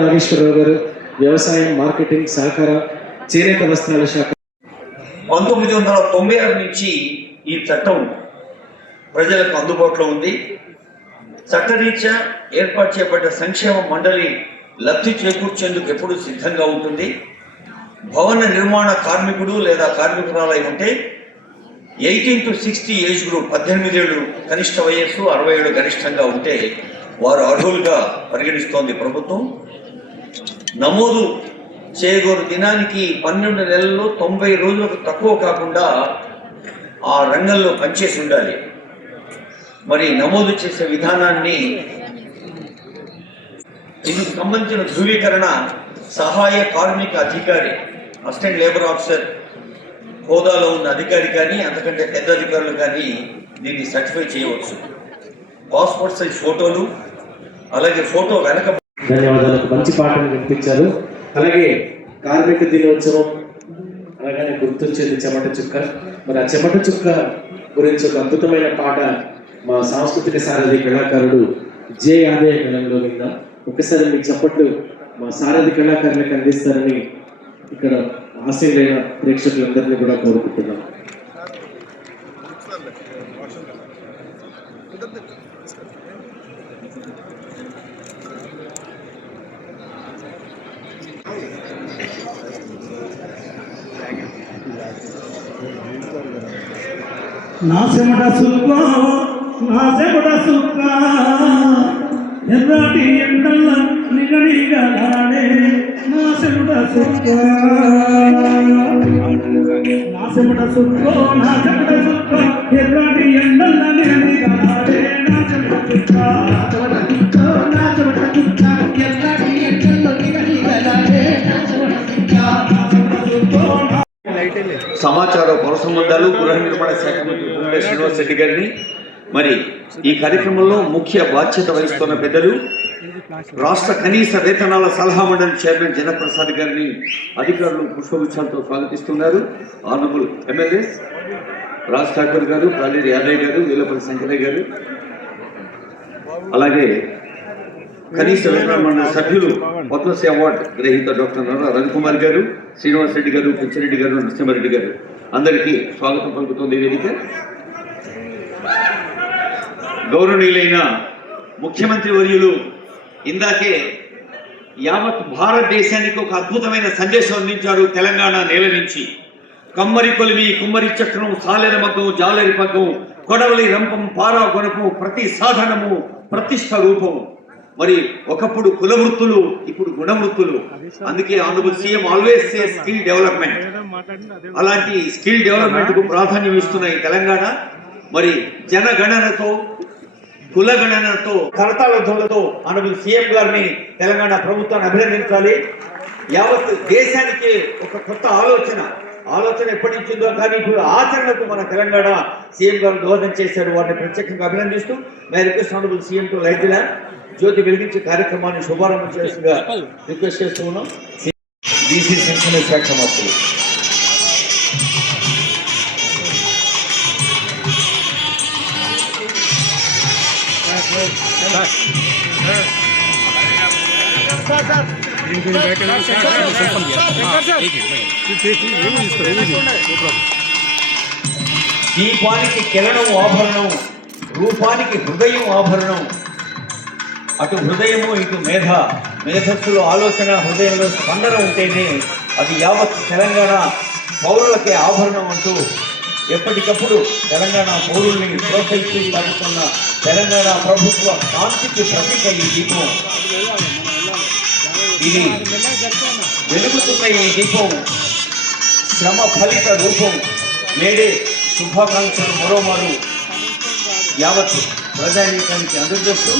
నాగేశ్వరరావు గారు వ్యవసాయం, మార్కెటింగ్, సహకార, చేనేత వస్త్రాల శాఖ. 1996 నుంచి ఈ చట్టం ప్రజలకు అందుబాటులో ఉంది. చట్టరీత్యా ఏర్పాటు చేయబడ్డ సంక్షేమ మండలి లబ్ధి చేకూర్చేందుకు ఎప్పుడు సిద్ధంగా ఉంటుంది. భవన నిర్మాణ కార్మికుడు లేదా కార్మికురాలై ఉంటే 18 to 60 ఏజ్ గ్రూప్, 18 ఏళ్ళు కనిష్ట వయస్సు, 60 ఏళ్ళు గరిష్టంగా ఉంటే వారు అర్హులుగా పరిగణిస్తోంది ప్రభుత్వం. నమోదు చేయగోరు దినానికి 12 నెలల్లో 90 రోజులకు తక్కువ కాకుండా ఆ రంగంలో పనిచేసి ఉండాలి. మరి నమోదు చేసే విధానాన్ని, ఇందుకు సంబంధించిన ధృవీకరణ సహాయ కార్మిక అధికారి, అసిస్టెంట్ లేబర్ ఆఫీసర్ హోదాలో ఉన్న అధికారి కానీ అంతకంటే పెద్ద అధికారులు కానీ దీన్ని సర్టిఫై చేయవచ్చు. పాస్పోర్ట్ సైజ్ ఫోటోలు, అలాగే ఫోటో వెనక. ధన్యవాదాలు. మంచి పాటను వినిపించారు. అలాగే కార్మిక దినోత్సవం అలాగే గుర్తొచ్చేది చెమట చుక్క. మరి ఆ చెమట చుక్క గురించి ఒక అద్భుతమైన పాట మా సాంస్కృతిక సారథి కళాకారుడు జే ఆదాయ కళంలో విందాం. ఒకసారి మీకు చప్పట్లు మా సారథి కళాకారులకు అందిస్తారని ఇక్కడ ఆశీలైన ప్రేక్షకులందరినీ కూడా కోరుకుంటున్నాం. నా చెమట సుక్క, నా చెమట సుక్క, ఎర్రాటి ఎండల్ల నిగనిగలాడే నా చెమట సుక్క, నా చెమట సుక్క, నా చెమట సుక్క, ఎర్రాటి ఎండల్ల నిగనిగలాడే నా చెమట సుక్క, నా చెమట సుక్క, ఎర్రాటి ఎండల్ల నిగనిగలాడే నా చెమట సుక్క, నా చెమట సుక్క. సమాచార పౌర సంబంధాలు, గృహ నిర్మాణ శాఖ మంత్రి పొంగులేటి శ్రీనివాస్ రెడ్డి గారిని, మరి ఈ కార్యక్రమంలో ముఖ్య బాధ్యత వహిస్తున్న పెద్దలు రాష్ట్ర కనీస వేతనాల సలహా మండలి చైర్మన్ జనప్రసాద్ గారిని అధికారులు పుష్పగుచ్చాలతో స్వాగతిస్తున్నారు. ఆనరబుల్ ఎమ్మెల్యే రాజ్ ఠాకూర్ గారు, కాళేరి యాదయ్య గారు, వీలపల్లి శంకరయ్య గారు, అలాగే కనీస వేతన మండలి సభ్యులు పద్మశ్రీ అవార్డు గ్రహీత డాక్టర్ నర్రా రవికుమార్ గారు, శ్రీనివాస్ రెడ్డి గారు, పిచ్చిరెడ్డి గారు, నరసింహారెడ్డి గారు అందరికీ స్వాగతం పలుకుతోంది వేదిక. గౌరవనీయులైన ముఖ్యమంత్రి వర్యులు ఇందాకే యావత్ భారతదేశానికి ఒక అద్భుతమైన సందేశం అందించారు. తెలంగాణ నేల నుంచి కమ్మరి కొలిమి, కుమ్మరి చక్రం, సాలెర మగ్గం, జాలరి పగ్గం, కొడవలి రంపం, పారా గొనపం, ప్రతి సాధనము ప్రతిష్ట రూపము. మరి ఒకప్పుడు కుల వృత్తులు, ఇప్పుడు గుణవృత్తులు. అందుకే honourable CM always say skill development. అలాంటి స్కిల్ డెవలప్మెంట్ కు ప్రాధాన్యం ఇస్తున్న ఈ తెలంగాణ మరి జనగణనతో, కులగణనతో, కరతాళ ధ్వనులతో ఆనరబుల్ సీఎం గారిని, తెలంగాణ ప్రభుత్వాన్ని అభినందించాలి. యావత్ దేశానికి ఒక కొత్త ఆలోచన ఎప్పటి నుంచి ఉందో కానీ ఇప్పుడు ఆచరణకు మన తెలంగాణ సీఎం గారు దోహదం చేశారు. వారిని ప్రత్యేకంగా అభినందిస్తూ my request honourable CM to light the lamp, జ్యోతి వెలిగించే కార్యక్రమాన్ని శుభారంభం చేస్తుగా రిక్వెస్ట్ చేస్తూ ఉన్నాం. బీసీ సంక్షేమ శాఖ మంత్రులు దీపానికి కిరణం ఆభరణం, రూపానికి హృదయం ఆభరణం. అటు హృదయము, ఇటు మేధస్సులో ఆలోచన, హృదయంలో స్పందన ఉంటేనే అది యావత్ తెలంగాణ పౌరులకే ఆభరణం అంటూ ఎప్పటికప్పుడు తెలంగాణ పౌరుల్ని ప్రోత్సహిస్తూ సాగుతున్న తెలంగాణ ప్రభుత్వ కాంతికి ప్రతీక ఈ దీపం. ఇది వెలుగుతున్న ఈ దీపం శ్రమ ఫలిత రూపం. నేడే శుభాకాంక్షలు మరోమారు యావత్ ప్రజానీకానికి అందజేస్తూ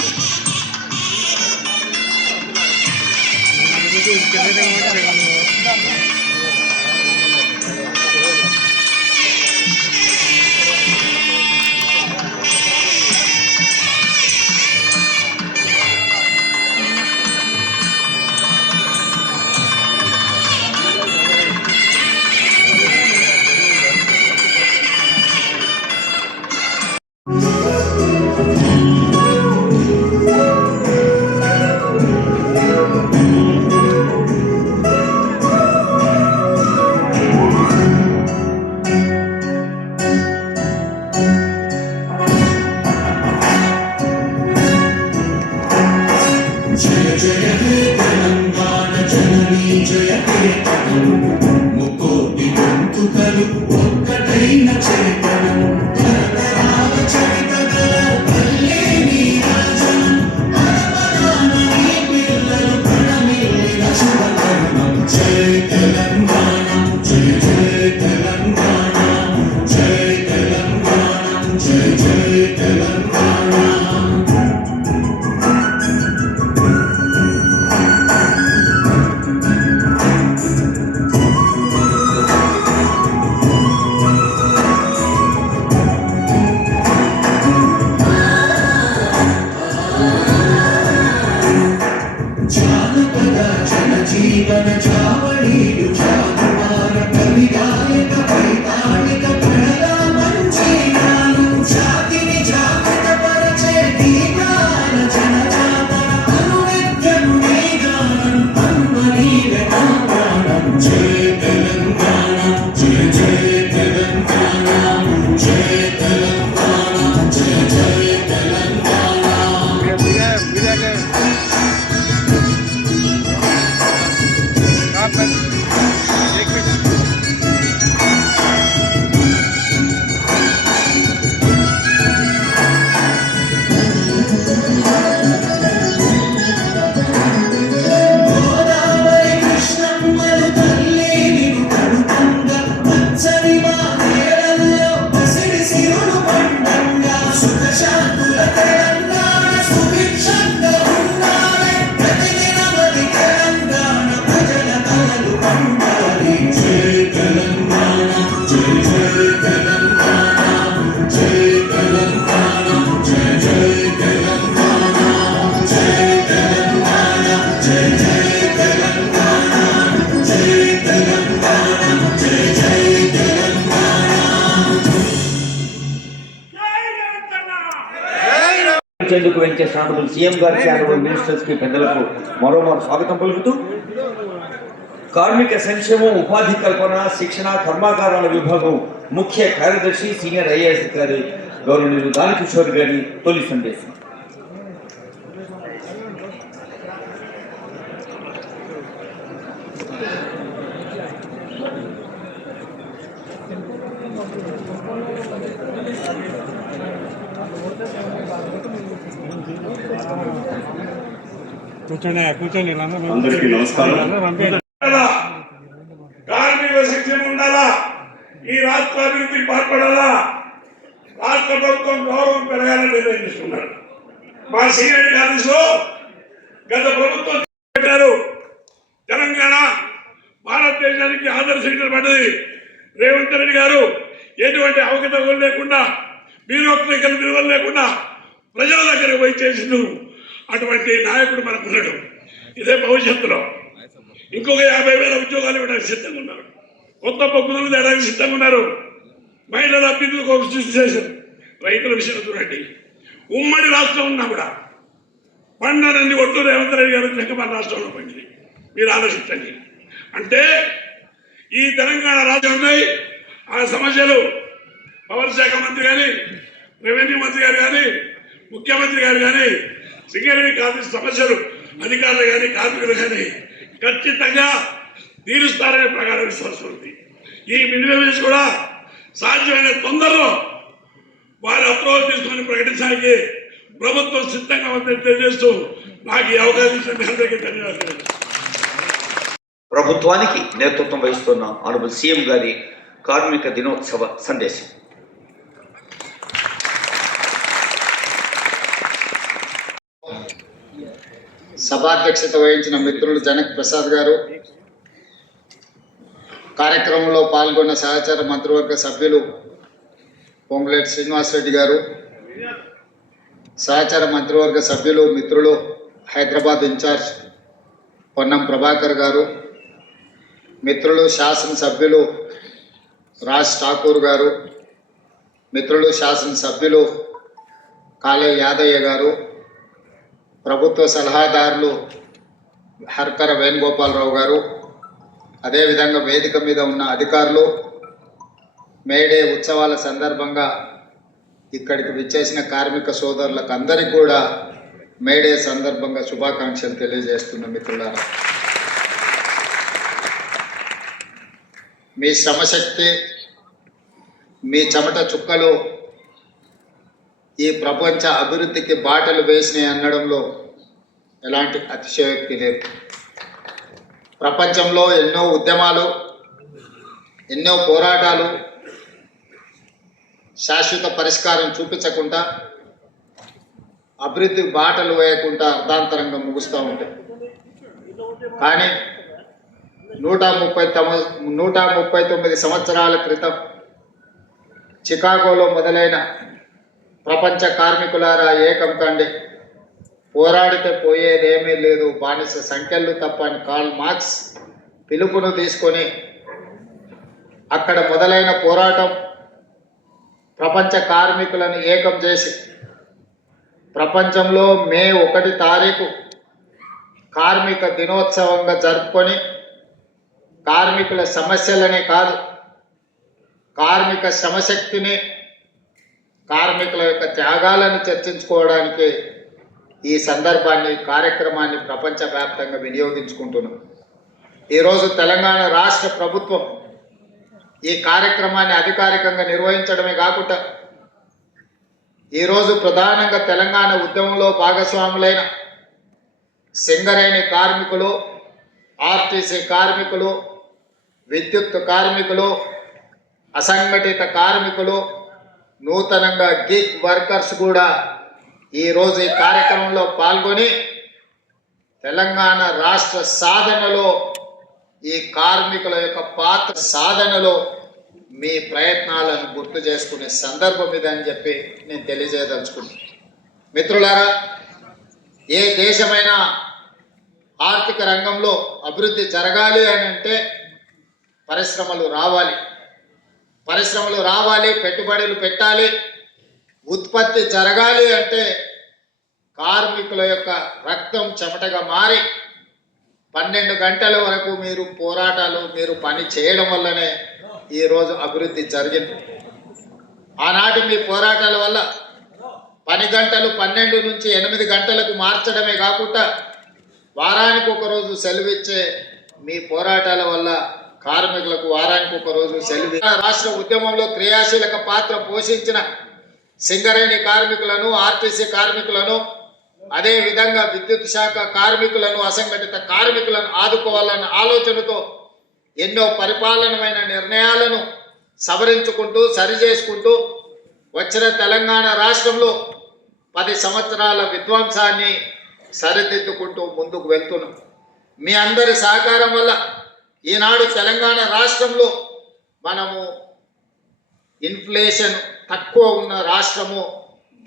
వివరించేందుకు వెంకటేశ్వర సీఎం గారికి ఆనరబుల్ మినిస్టర్స్కి పెద్దలకు మరోమారు స్వాగతం పలుకుతూ కార్మిక సంక్షేమం, ఉపాధి కల్పన, శిక్షణ, కర్మాగారాల విభాగం ముఖ్య కార్యదర్శి సీనియర్ ఐఏఎస్ అధికారి గౌరవనీయులు దానకిషోర్ గారి తొలి సందేశం. కూర్చొని అందరికీ నమస్కారం. కార్మిక శిక్షణ ఉండాలా, ఈ రాష్ట్ర అభివృద్ధికి పాల్పడాలా, రాష్ట్ర ప్రభుత్వం గౌరవం పెరగాలని నిర్ణయించుకున్నారు. మా సీనియర్ కాంగ్రెస్లో గత ప్రభుత్వం పెట్టారు. తెలంగాణ భారతదేశానికి ఆదర్శంగా పడ్డది. రేవంత్ రెడ్డి గారు ఎటువంటి అవకతవకలు లేకుండా, బ్యూరోక్రటికల్ విలువలు లేకుండా ప్రజల దగ్గరకు పోయి చేసిండు. అటువంటి నాయకుడు మనకున్నాడు. ఇదే భవిష్యత్తులో ఇంకొక 50,000 ఉద్యోగాలు ఇవ్వడానికి సిద్ధంగా ఉన్నారు. కొత్త పప్పులు తేడానికి సిద్ధంగా ఉన్నారు. మహిళల అభ్యున్నతికి ఒక సృష్టి చేశారు. రైతుల విషయం చూడండి, ఉమ్మడి రాష్ట్రం ఉన్నా కూడా పండనన్ని ఒడ్డు రేవంత్ రెడ్డి గారు లెక్క మన రాష్ట్రంలో పండింది. మీరు ఆలోచించండి. అంటే ఈ తెలంగాణ రాష్ట్రంలో ఆ సమస్యలు పవర్ శాఖ మంత్రి కానీ, రెవెన్యూ మంత్రి గారు కానీ, ముఖ్యమంత్రి గారు కానీ, సింగరేణి కార్మిక సమస్యలు అధికారులు కానీ, కార్మికులు కానీ ఖచ్చితంగా తీరుస్తారనే ప్రకారం విశ్వాసం ఉంది. ఈ మినిమం వేసి కూడా సాధ్యమైన తొందరలో వారి అప్రూవల్ తీసుకొని ప్రకటించడానికి ప్రభుత్వం సిద్ధంగా ఉందని తెలియజేస్తూ నాకు ఈ అవకాశం ఇచ్చిన అందరికీ ధన్యవాదాలు. ప్రభుత్వానికి నేతృత్వం వహిస్తున్న ఆనరబుల్ సీఎం గారి కార్మిక దినోత్సవ సందేశం. సభాధ్యక్షత వహించిన మిత్రులు జనక్ ప్రసాద్ గారు, కార్యక్రమంలో పాల్గొన్న సహచార మంత్రివర్గ సభ్యులు పొంగులేటి శ్రీనివాసరెడ్డి గారు, సహచార మంత్రివర్గ సభ్యులు మిత్రులు హైదరాబాద్ ఇన్ఛార్జ్ పొన్నం ప్రభాకర్ గారు, మిత్రులు శాసనసభ్యులు రాజ్ ఠాకూర్ గారు, మిత్రులు శాసనసభ్యులు కాళే యాదయ్య గారు, ప్రభుత్వ సలహాదారులు హర్కర వేణుగోపాలరావు గారు, అదేవిధంగా వేదిక మీద ఉన్న అధికారులు, మేడే ఉత్సవాల సందర్భంగా ఇక్కడికి విచ్చేసిన కార్మిక సోదరులకు అందరికీ కూడా మేడే సందర్భంగా శుభాకాంక్షలు తెలియజేస్తున్న మిత్రులారా, మీ శ్రమశక్తి, మీ చెమట చుక్కలు ఈ ప్రపంచ అభివృద్ధికి బాటలు వేసినాయి అనడంలో ఎలాంటి అతిశయోక్తి లేదు. ప్రపంచంలో ఎన్నో ఉద్యమాలు, ఎన్నో పోరాటాలు శాశ్వత పరిష్కారం చూపించకుండా, అభివృద్ధి బాటలు వేయకుండా అర్ధాంతరంగా ముగుస్తూ ఉంటాయి. కానీ 139 సంవత్సరాల క్రితం చికాగోలో మొదలైన ప్రపంచ కార్మికులారా ఏకం కండి, పోరాడితే పోయేదేమీ లేదు, బానిస సంఖ్యలు తప్ప అని కార్ల్ మార్క్స్ పిలుపును తీసుకొని అక్కడ మొదలైన పోరాటం ప్రపంచ కార్మికులను ఏకం చేసి ప్రపంచంలో మే 1 తారీఖు కార్మిక దినోత్సవంగా జరుపుకొని కార్మికుల సమస్యలనే కాదు, కార్మిక శ్రమశక్తిని, కార్మికుల యొక్క త్యాగాలను చర్చించుకోవడానికి ఈ సందర్భాన్ని, కార్యక్రమాన్ని ప్రపంచవ్యాప్తంగా వినియోగించుకుంటున్నాం. ఈరోజు తెలంగాణ రాష్ట్ర ప్రభుత్వం ఈ కార్యక్రమాన్ని అధికారికంగా నిర్వహించడమే కాకుండా ఈరోజు ప్రధానంగా తెలంగాణ ఉద్యమంలో భాగస్వాములైన సింగరేణి కార్మికులు, ఆర్టీసీ కార్మికులు, విద్యుత్ కార్మికులు, అసంఘటిత కార్మికులు, నూతనంగా గిగ్ వర్కర్స్ కూడా ఈరోజు ఈ కార్యక్రమంలో పాల్గొని తెలంగాణ రాష్ట్ర సాధనలో, ఈ కార్మికుల యొక్క పాత్ర సాధనలో మీ ప్రయత్నాలను గుర్తు చేసుకునే సందర్భం ఇదని చెప్పి నేను తెలియజేయదలుచుకున్నాను. మిత్రులారా, ఏ దేశమైనా ఆర్థిక రంగంలో అభివృద్ధి జరగాలి అని అంటే పరిశ్రమలు రావాలి, పెట్టుబడులు పెట్టాలి. ఉత్పత్తి జరగాలి అంటే కార్మికుల యొక్క రక్తం చెమటగా మారి 12 గంటల వరకు మీరు పోరాటాలు మీరు పని చేయడం వల్లనే ఈరోజు అభివృద్ధి జరిగింది. ఆనాటి మీ పోరాటాల వల్ల పని గంటలు 12 నుంచి 8 గంటలకు మార్చడమే కాకుండా వారానికి ఒక రోజు సెలవు ఇచ్చే మీ పోరాటాల వల్ల కార్మికులకు వారానికి ఒక రోజు సెలవు రాష్ట్ర ఉద్యమంలో క్రియాశీలక పాత్ర పోషించిన సింగరేణి కార్మికులను, ఆర్టీసీ కార్మికులను, అదే విధంగా విద్యుత్ శాఖ కార్మికులను, అసంఘటిత కార్మికులను ఆదుకోవాలన్న ఆలోచనతో ఎన్నో పరిపాలనమైన నిర్ణయాలను సవరించుకుంటూ సరిచేసుకుంటూ వచ్చిన తెలంగాణ రాష్ట్రంలో 10 సంవత్సరాల విధ్వంసాన్ని సరిదిద్దుకుంటూ ముందుకు వెళ్తున్నాం. మీ అందరి సహకారం వల్ల ఈనాడు తెలంగాణ రాష్ట్రంలో మనము ఇన్ఫ్లేషన్ తక్కువ ఉన్న రాష్ట్రము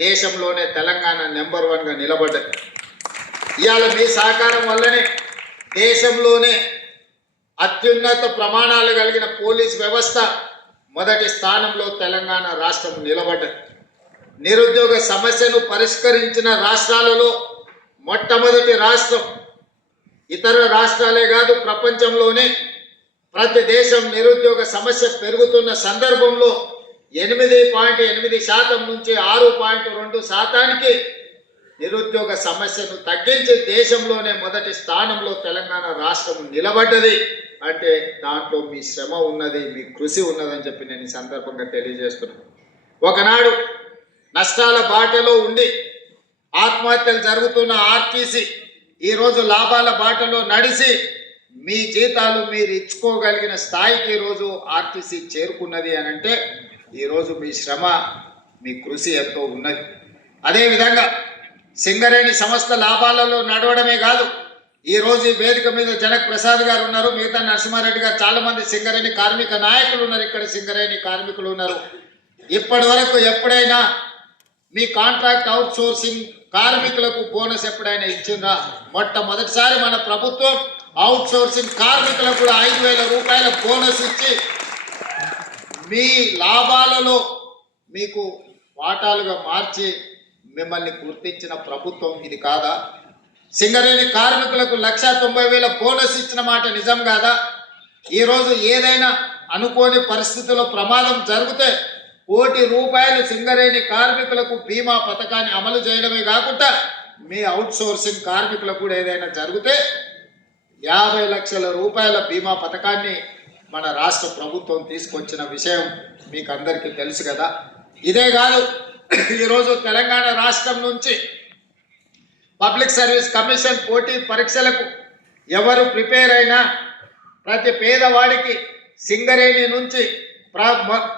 దేశంలోనే తెలంగాణ నెంబర్ 1గా నిలబడ్డది. ఇవాళ మీ సహకారం వల్లనే దేశంలోనే అత్యున్నత ప్రమాణాలు కలిగిన పోలీస్ వ్యవస్థ మొదటి స్థానంలో తెలంగాణ రాష్ట్రం నిలబడ్డది. నిరుద్యోగ సమస్యను పరిష్కరించిన రాష్ట్రాలలో మొట్టమొదటి రాష్ట్రం. ఇతర రాష్ట్రాలే కాదు, ప్రపంచంలోనే ప్రతి దేశం నిరుద్యోగ సమస్య పెరుగుతున్న సందర్భంలో 8.8% నుంచి 6.2% నిరుద్యోగ సమస్యను తగ్గించి దేశంలోనే మొదటి స్థానంలో తెలంగాణ రాష్ట్రం నిలబడ్డది. అంటే దాంట్లో మీ శ్రమ ఉన్నది, మీ కృషి ఉన్నదని చెప్పి నేను ఈ సందర్భంగా తెలియజేస్తున్నాను. ఒకనాడు నష్టాల బాటలో ఉండి ఆత్మహత్యలు జరుగుతున్న ఆర్టీసీ ఈరోజు లాభాల బాటలో నడిచి మీ జీతాలు మీరు ఇచ్చుకోగలిగిన స్థాయికి ఈరోజు ఆర్టీసీ చేరుకున్నది అని అంటే ఈరోజు మీ శ్రమ, మీ కృషి ఎంతో ఉన్నది. అదేవిధంగా సింగరేణి సంస్థ లాభాలలో నడవడమే కాదు, ఈరోజు ఈ వేదిక మీద జనక్ ప్రసాద్ గారు ఉన్నారు, మిగతా నరసింహారెడ్డి గారు, చాలామంది సింగరేణి కార్మిక నాయకులు ఉన్నారు, ఇక్కడ సింగరేణి కార్మికులు ఉన్నారు. ఇప్పటి వరకు ఎప్పుడైనా మీ కాంట్రాక్ట్ అవుట్ సోర్సింగ్ కార్మికులకు బోనస్ ఎప్పుడైనా ఇచ్చిందా? మొట్టమొదటిసారి మన ప్రభుత్వం అవుట్ సోర్సింగ్ కార్మికులకు కూడా 5,000 రూపాయల బోనస్ ఇచ్చి మీ లాభాలలో మీకు వాటాలుగా మార్చి మిమ్మల్ని గుర్తించిన ప్రభుత్వం ఇది కాదా? సింగరేణి కార్మికులకు 1,90,000 బోనస్ ఇచ్చిన మాట నిజం కాదా? ఈరోజు ఏదైనా అనుకోని పరిస్థితుల్లో ప్రమాదం జరిగితే 1 కోటి రూపాయలు సింగరేణి కార్మికులకు బీమా పథకాన్ని అమలు చేయడమే కాకుండా మీ అవుట్ సోర్సింగ్ కార్మికులకు కూడా ఏదైనా జరిగితే 50 లక్షల రూపాయల బీమా పథకాన్ని మన రాష్ట్ర ప్రభుత్వం తీసుకొచ్చిన విషయం మీకు అందరికీ తెలుసు కదా. ఇదే కాదు, ఈరోజు తెలంగాణ రాష్ట్రం నుంచి పబ్లిక్ సర్వీస్ కమిషన్ పోటీ పరీక్షలకు ఎవరు ప్రిపేర్ అయినా ప్రతి పేదవాడికి సింగరేణి నుంచి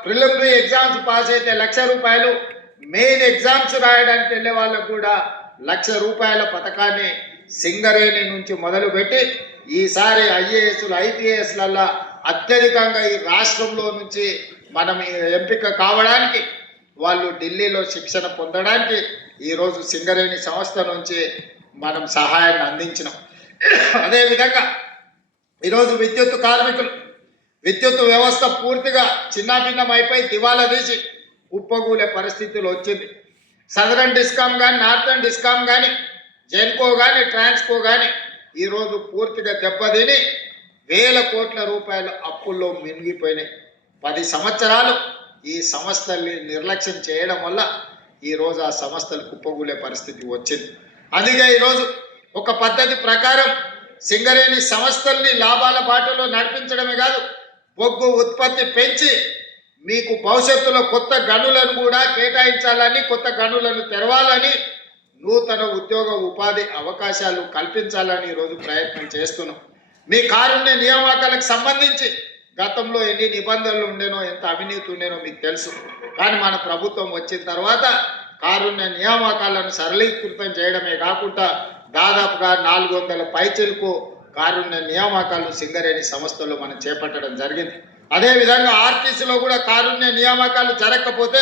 ప్రిలిమినరీ ఎగ్జామ్స్ పాస్ అయితే 1,00,000 రూపాయలు, మెయిన్ ఎగ్జామ్స్ రాయడానికి వెళ్ళే వాళ్ళకు కూడా 1,00,000 రూపాయల పథకాన్ని సింగరేణి నుంచి మొదలుపెట్టి ఈసారి ఐఏఎస్లు ఐపీఎస్లల్లా అత్యధికంగా ఈ రాష్ట్రంలో నుంచి మనం ఎంపిక కావడానికి వాళ్ళు ఢిల్లీలో శిక్షణ పొందడానికి ఈరోజు సింగరేణి సంస్థ నుంచి మనం సహాయాన్ని అందించినాం. అదేవిధంగా ఈరోజు విద్యుత్ కార్మికులు, విద్యుత్ వ్యవస్థ పూర్తిగా చిన్నాభిన్నం అయిపోయి దివాలా తీసి ఉప్పగూలే పరిస్థితులు వచ్చింది. సదరన్ డిస్కామ్ కానీ, నార్థన్ డిస్కామ్ కానీ, జెన్కో కానీ, ట్రాన్స్కో కానీ ఈరోజు పూర్తిగా దెబ్బతిని 1,000 కోట్ల రూపాయల అప్పుల్లో మినిగిపోయినాయి. 10 సంవత్సరాలు ఈ సంస్థల్ని నిర్లక్ష్యం చేయడం వల్ల ఈరోజు ఆ సంస్థలు కుప్పగూలే పరిస్థితి వచ్చింది. అందుకే ఈరోజు ఒక పద్ధతి ప్రకారం సింగరేణి సంస్థల్ని లాభాల బాటలో నడిపించడమే కాదు, బొగ్గు ఉత్పత్తి పెంచి మీకు భవిష్యత్తులో కొత్త గనులను కూడా కేటాయించాలని, కొత్త గనులను తెరవాలని, నూతన ఉద్యోగ ఉపాధి అవకాశాలు కల్పించాలని ఈరోజు ప్రయత్నం చేస్తున్నాం. మీ కారుణ్య నియామకాలకు సంబంధించి గతంలో ఎన్ని నిబంధనలు ఉండేనో, ఎంత అవినీతి ఉండేనో మీకు తెలుసు. కానీ మన ప్రభుత్వం వచ్చిన తర్వాత కారుణ్య నియామకాలను సరళీకృతం చేయడమే కాకుండా దాదాపుగా 400 పైచిలకు కారుణ్య నియామకాలు సింగరేణి సంస్థలో మనం చేపట్టడం జరిగింది. అదేవిధంగా ఆర్టీసీలో కూడా కారుణ్య నియామకాలు జరగకపోతే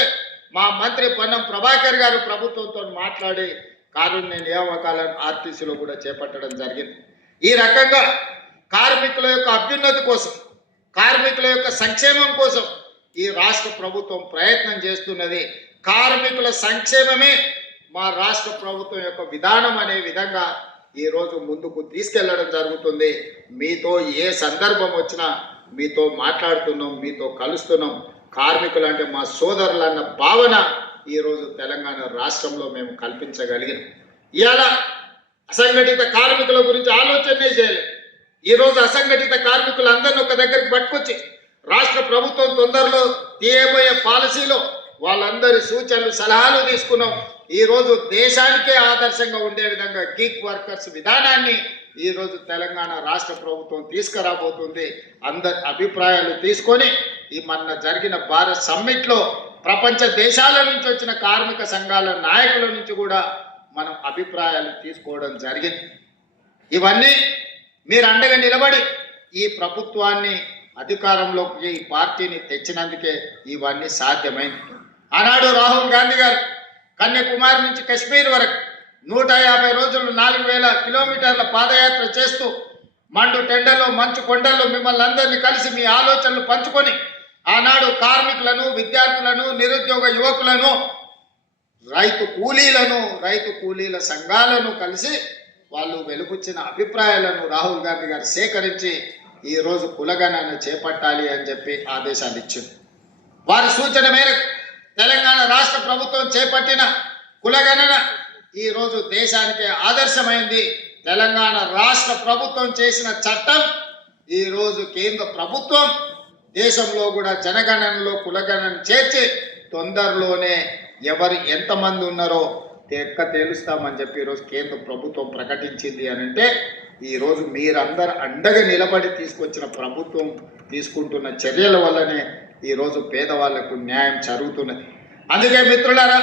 మా మంత్రి పొన్నం ప్రభాకర్ గారు ప్రభుత్వంతో మాట్లాడి కారుణ్య నియామకాలను ఆర్టీసీలో కూడా చేపట్టడం జరిగింది. ఈ రకంగా కార్మికుల యొక్క అభ్యున్నతి కోసం, కార్మికుల యొక్క సంక్షేమం కోసం ఈ రాష్ట్ర ప్రభుత్వం ప్రయత్నం చేస్తున్నది. కార్మికుల సంక్షేమమే మా రాష్ట్ర ప్రభుత్వం యొక్క విధానం అనే విధంగా ఈరోజు ముందుకు తీసుకెళ్లడం జరుగుతుంది. మీతో ఏ సందర్భం వచ్చినా మీతో మాట్లాడుతున్నాం, మీతో కలుస్తున్నాం. కార్మికులు అంటే మా సోదరులు అన్న భావన ఈరోజు తెలంగాణ రాష్ట్రంలో మేము కల్పించగలిగినాం. ఇవాళ అసంఘటిత కార్మికుల గురించి ఆలోచనే చేయలేదు. ఈరోజు అసంఘటిత కార్మికులందరినీ ఒక దగ్గరికి పట్టుకొచ్చి రాష్ట్ర ప్రభుత్వం తొందరలో తీయబోయే పాలసీలో వాళ్ళందరి సూచనలు సలహాలు తీసుకున్నాం. ఈరోజు దేశానికే ఆదర్శంగా ఉండే విధంగా గిగ్ వర్కర్స్ విధానాన్ని ఈరోజు తెలంగాణ రాష్ట్ర ప్రభుత్వం తీసుకురాబోతుంది. అందరి అభిప్రాయాలు తీసుకొని ఈ మొన్న జరిగిన భారత్ సమ్మిట్లో ప్రపంచ దేశాల నుంచి వచ్చిన కార్మిక సంఘాల నాయకుల నుంచి కూడా మనం అభిప్రాయాలు తీసుకోవడం జరిగింది. ఇవన్నీ మీరు అండగా నిలబడి ఈ ప్రభుత్వాన్ని అధికారంలోకి ఈ పార్టీని తెచ్చినందుకే ఇవన్నీ సాధ్యమైంది. ఆనాడు రాహుల్ గాంధీ గారు కన్యాకుమారి నుంచి కశ్మీర్ వరకు 150 రోజులు 4000 కిలోమీటర్ల పాదయాత్ర చేస్తూ మండు టెండల్లో మంచు కొండల్లో మిమ్మల్ని అందరినీ కలిసి మీ ఆలోచనలు పంచుకొని ఆనాడు కార్మికులను, విద్యార్థులను, నిరుద్యోగ యువకులను, రైతు కూలీల సంఘాలను కలిసి వాళ్ళు వెలుగుచ్చిన అభిప్రాయాలను రాహుల్ గాంధీ గారు సేకరించి ఈరోజు కులగణన చేపట్టాలి అని చెప్పి ఆదేశాలు ఇచ్చింది. వారి సూచన మేరకు తెలంగాణ రాష్ట్ర ప్రభుత్వం చేపట్టిన కులగణన ఈరోజు దేశానికి ఆదర్శమైంది. తెలంగాణ రాష్ట్ర ప్రభుత్వం చేసిన చట్టం ఈరోజు కేంద్ర ప్రభుత్వం దేశంలో కూడా జనగణనలో కులగణన చేర్చి తొందరలోనే ఎవరు ఎంతమంది ఉన్నారో తేలుస్తామని చెప్పి ఈరోజు కేంద్ర ప్రభుత్వం ప్రకటించింది అని అంటే ఈరోజు మీరందరూ అండగా నిలబడి తీసుకొచ్చిన ప్రభుత్వం తీసుకుంటున్న చర్యల వల్లనే ఈరోజు పేదవాళ్లకు న్యాయం జరుగుతున్నది. అందుకే మిత్రులారా,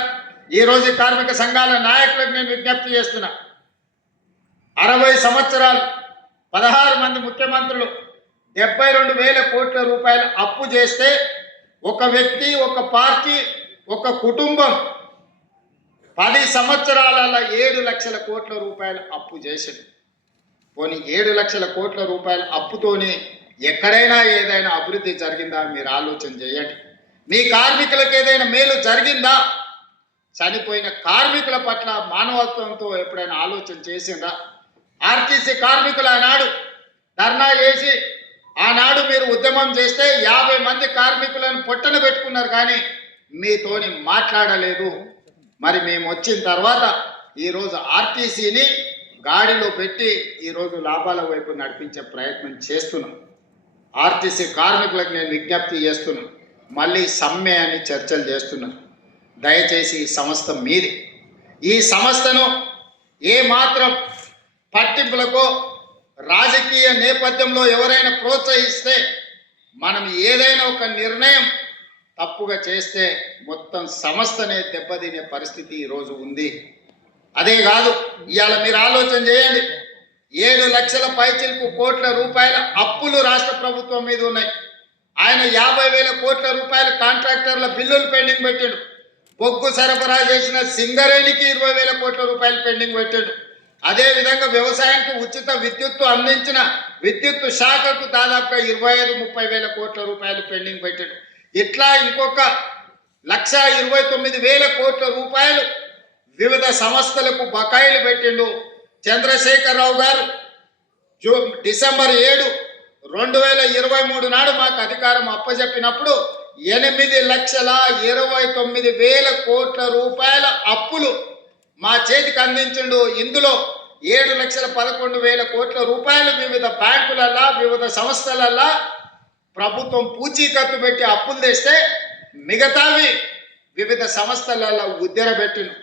ఈరోజు కార్మిక సంఘాల నాయకులకు నేను విజ్ఞప్తి చేస్తున్నా. 60 సంవత్సరాలు 16 మంది ముఖ్యమంత్రులు 72,000 కోట్ల రూపాయలు అప్పు చేస్తే ఒక వ్యక్తి, ఒక పార్టీ, ఒక కుటుంబం 10 సంవత్సరాలలో 7 లక్షల కోట్ల రూపాయలు అప్పు చేసింది. పోనీ 7 లక్షల కోట్ల రూపాయల అప్పుతోనే ఎక్కడైనా ఏదైనా అభివృద్ధి జరిగిందా మీరు ఆలోచన చేయండి. మీ కార్మికులకు ఏదైనా మేలు జరిగిందా? చనిపోయిన కార్మికుల పట్ల మానవత్వంతో ఎప్పుడైనా ఆలోచన చేసిందా? ఆర్టీసీ కార్మికులు ఆనాడు ధర్నా చేసి ఆనాడు మీరు ఉద్యమం చేస్తే 50 మంది కార్మికులను పొట్టన పెట్టుకున్నారు, కానీ మీతోని మాట్లాడలేదు. మరి మేము వచ్చిన తర్వాత ఈరోజు ఆర్టీసీని గాడిలో పెట్టి ఈరోజు లాభాల వైపు నడిపించే ప్రయత్నం చేస్తున్నాం. ఆర్టీసీ కార్మికులకు నేను విజ్ఞప్తి చేస్తున్నాను, మళ్ళీ సమ్మె అని చర్చలు చేస్తున్నాను. దయచేసి ఈ సంస్థ మీది. ఈ సంస్థను ఏమాత్రం పట్టింపులకో రాజకీయ నేపథ్యంలో ఎవరైనా ప్రోత్సహిస్తే, మనం ఏదైనా ఒక నిర్ణయం తప్పుగా చేస్తే మొత్తం సంస్థనే దెబ్బతినే పరిస్థితి ఈరోజు ఉంది. అదే కాదు, ఇవాళ మీరు ఆలోచన చేయండి, 7 లక్షల పైచిలకు కోట్ల రూపాయల అప్పులు రాష్ట్ర ప్రభుత్వం మీద ఉన్నాయి. ఆయన 50,000 కోట్ల రూపాయల కాంట్రాక్టర్ల బిల్లులు పెండింగ్ పెట్టాడు. బొగ్గు సరఫరా చేసిన సింగరేణికి 20,000 కోట్ల రూపాయలు పెండింగ్ పెట్టాడు. అదేవిధంగా వ్యవసాయానికి ఉచిత విద్యుత్తు అందించిన విద్యుత్తు శాఖకు దాదాపుగా 25-30,000 కోట్ల రూపాయలు పెండింగ్ పెట్టాడు. ఇట్లా ఇంకొక 1,29,000 కోట్ల రూపాయలు వివిధ సంస్థలకు బకాయిలు పెట్టిండు. చంద్రశేఖరరావు గారు డిసెంబర్ 7, 2023 నాడు మాకు అధికారం అప్పచెప్పినప్పుడు 8,29,000 కోట్ల రూపాయల అప్పులు మా చేతికి అందించిండు. ఇందులో 7,11,000 కోట్ల రూపాయలు వివిధ బ్యాంకులల్లా, వివిధ సంస్థలల్లా ప్రభుత్వం పూచీకత్తు పెట్టి అప్పులు తెస్తే మిగతావి వివిధ సంస్థలలో ఉద్దెర పెట్టిండు.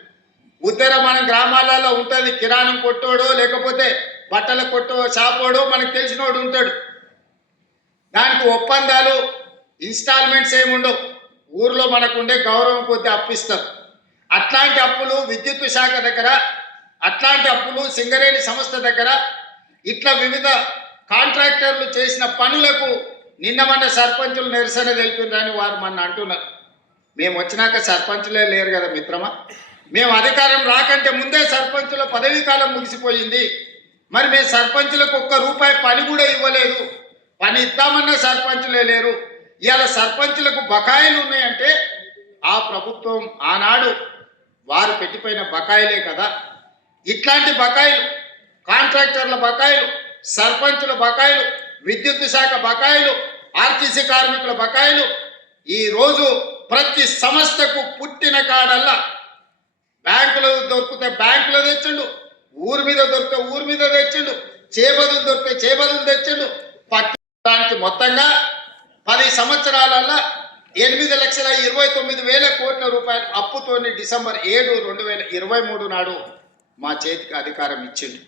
ఉద్దెర మన గ్రామాలలో ఉంటుంది. కిరాణం కొట్టోడో లేకపోతే బట్టల కొట్టో షాపోడో మనకు తెలిసినోడు ఉంటాడు. దానికి ఒప్పందాలు, ఇన్స్టాల్మెంట్స్ ఏముండవు. ఊర్లో మనకు ఉండే గౌరవం కొద్ది అప్పిస్తారు. అట్లాంటి అప్పులు విద్యుత్ శాఖ దగ్గర, అట్లాంటి అప్పులు సింగరేణి సంస్థ దగ్గర, ఇట్లా వివిధ కాంట్రాక్టర్లు చేసిన పనులకు నిన్న మన సర్పంచులు నిరసన తెలిపిందని వారు మన అంటున్నారు. మేము వచ్చినాక సర్పంచులే లేరు కదా మిత్రమా. మేము అధికారం రాకంటే ముందే సర్పంచుల పదవీ కాలం ముగిసిపోయింది. మరి మేము సర్పంచులకు ₹1 పని కూడా ఇవ్వలేదు. పని ఇద్దామన్న సర్పంచులే లేరు. ఇవాళ సర్పంచులకు బకాయిలు ఉన్నాయంటే ఆ ప్రభుత్వం ఆనాడు వారు పెట్టిపోయిన బకాయిలే కదా. ఇట్లాంటి బకాయిలు, కాంట్రాక్టర్ల బకాయిలు, సర్పంచుల బకాయిలు, విద్యుత్ శాఖ బకాయిలు, ఆర్టీసీ కార్మికుల బకాయిలు ఈరోజు ప్రతి సంస్థకు పుట్టిన కాడల్లా బ్యాంకులో దొరికితే బ్యాంకులో తెచ్చిండు, ఊరి మీద దొరికితే ఊరి మీద తెచ్చిండు, చేబదులు దొరికితే చేబదులు తెచ్చిండు. పట్టడానికి మొత్తంగా 10 సంవత్సరాలల్లో 8,29,000 కోట్ల రూపాయలు అప్పుతోని డిసెంబర్ 7, 2023 నాడు మా చేతికి అధికారం ఇచ్చిండు.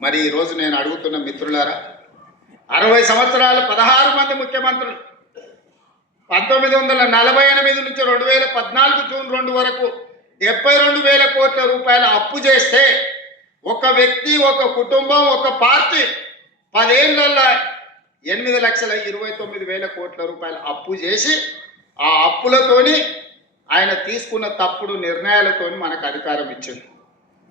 మరి ఈరోజు నేను అడుగుతున్న మిత్రులారా, 60 సంవత్సరాలు 16 మంది ముఖ్యమంత్రులు 1948 నుంచి 2014 జూన్ 2 వరకు 72,000 కోట్ల రూపాయల అప్పు చేస్తే ఒక వ్యక్తి, ఒక కుటుంబం, ఒక పార్టీ 10 ఏళ్లలో 8,29,000 కోట్ల రూపాయల అప్పు చేసి ఆ అప్పులతోని ఆయన తీసుకున్న తప్పుడు నిర్ణయాలతోని మనకు అధికారం ఇచ్చింది.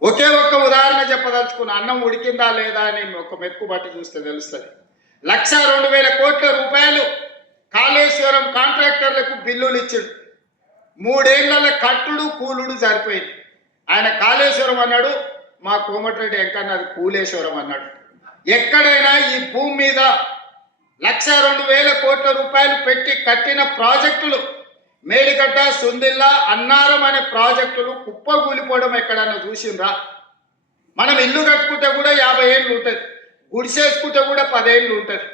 ఒకే ఒక్క ఉదాహరణ చెప్పదలుచుకున్న, అన్నం ఉడికిందా లేదా అని ఒక మెతుకు బట్టి చూస్తే తెలుస్తుంది. 1,02,000 కోట్ల రూపాయలు కాళేశ్వరం కాంట్రాక్టర్లకు బిల్లులు ఇచ్చిండు. 3 ఏళ్ల కట్టుడు కూలుడు సరిపోయింది. ఆయన కాళేశ్వరం అన్నాడు, మా కోమటిరెడ్డి వెంకన్న అది కూలేశ్వరం అన్నాడు. ఎక్కడైనా ఈ భూమి మీద 1,02,000 కోట్ల రూపాయలు పెట్టి కట్టిన ప్రాజెక్టులు, మేడిగడ్డ, సుందిల్లా, అన్నారం అనే ప్రాజెక్టులు కుప్పగూలిపోవడం ఎక్కడన్నా చూసిండ్రా? మనం ఇల్లు కట్టుకుంటే కూడా 50 ఏళ్ళు ఉంటుంది, గుడిసేసుకుంటే కూడా 10 ఏళ్ళు ఉంటుంది.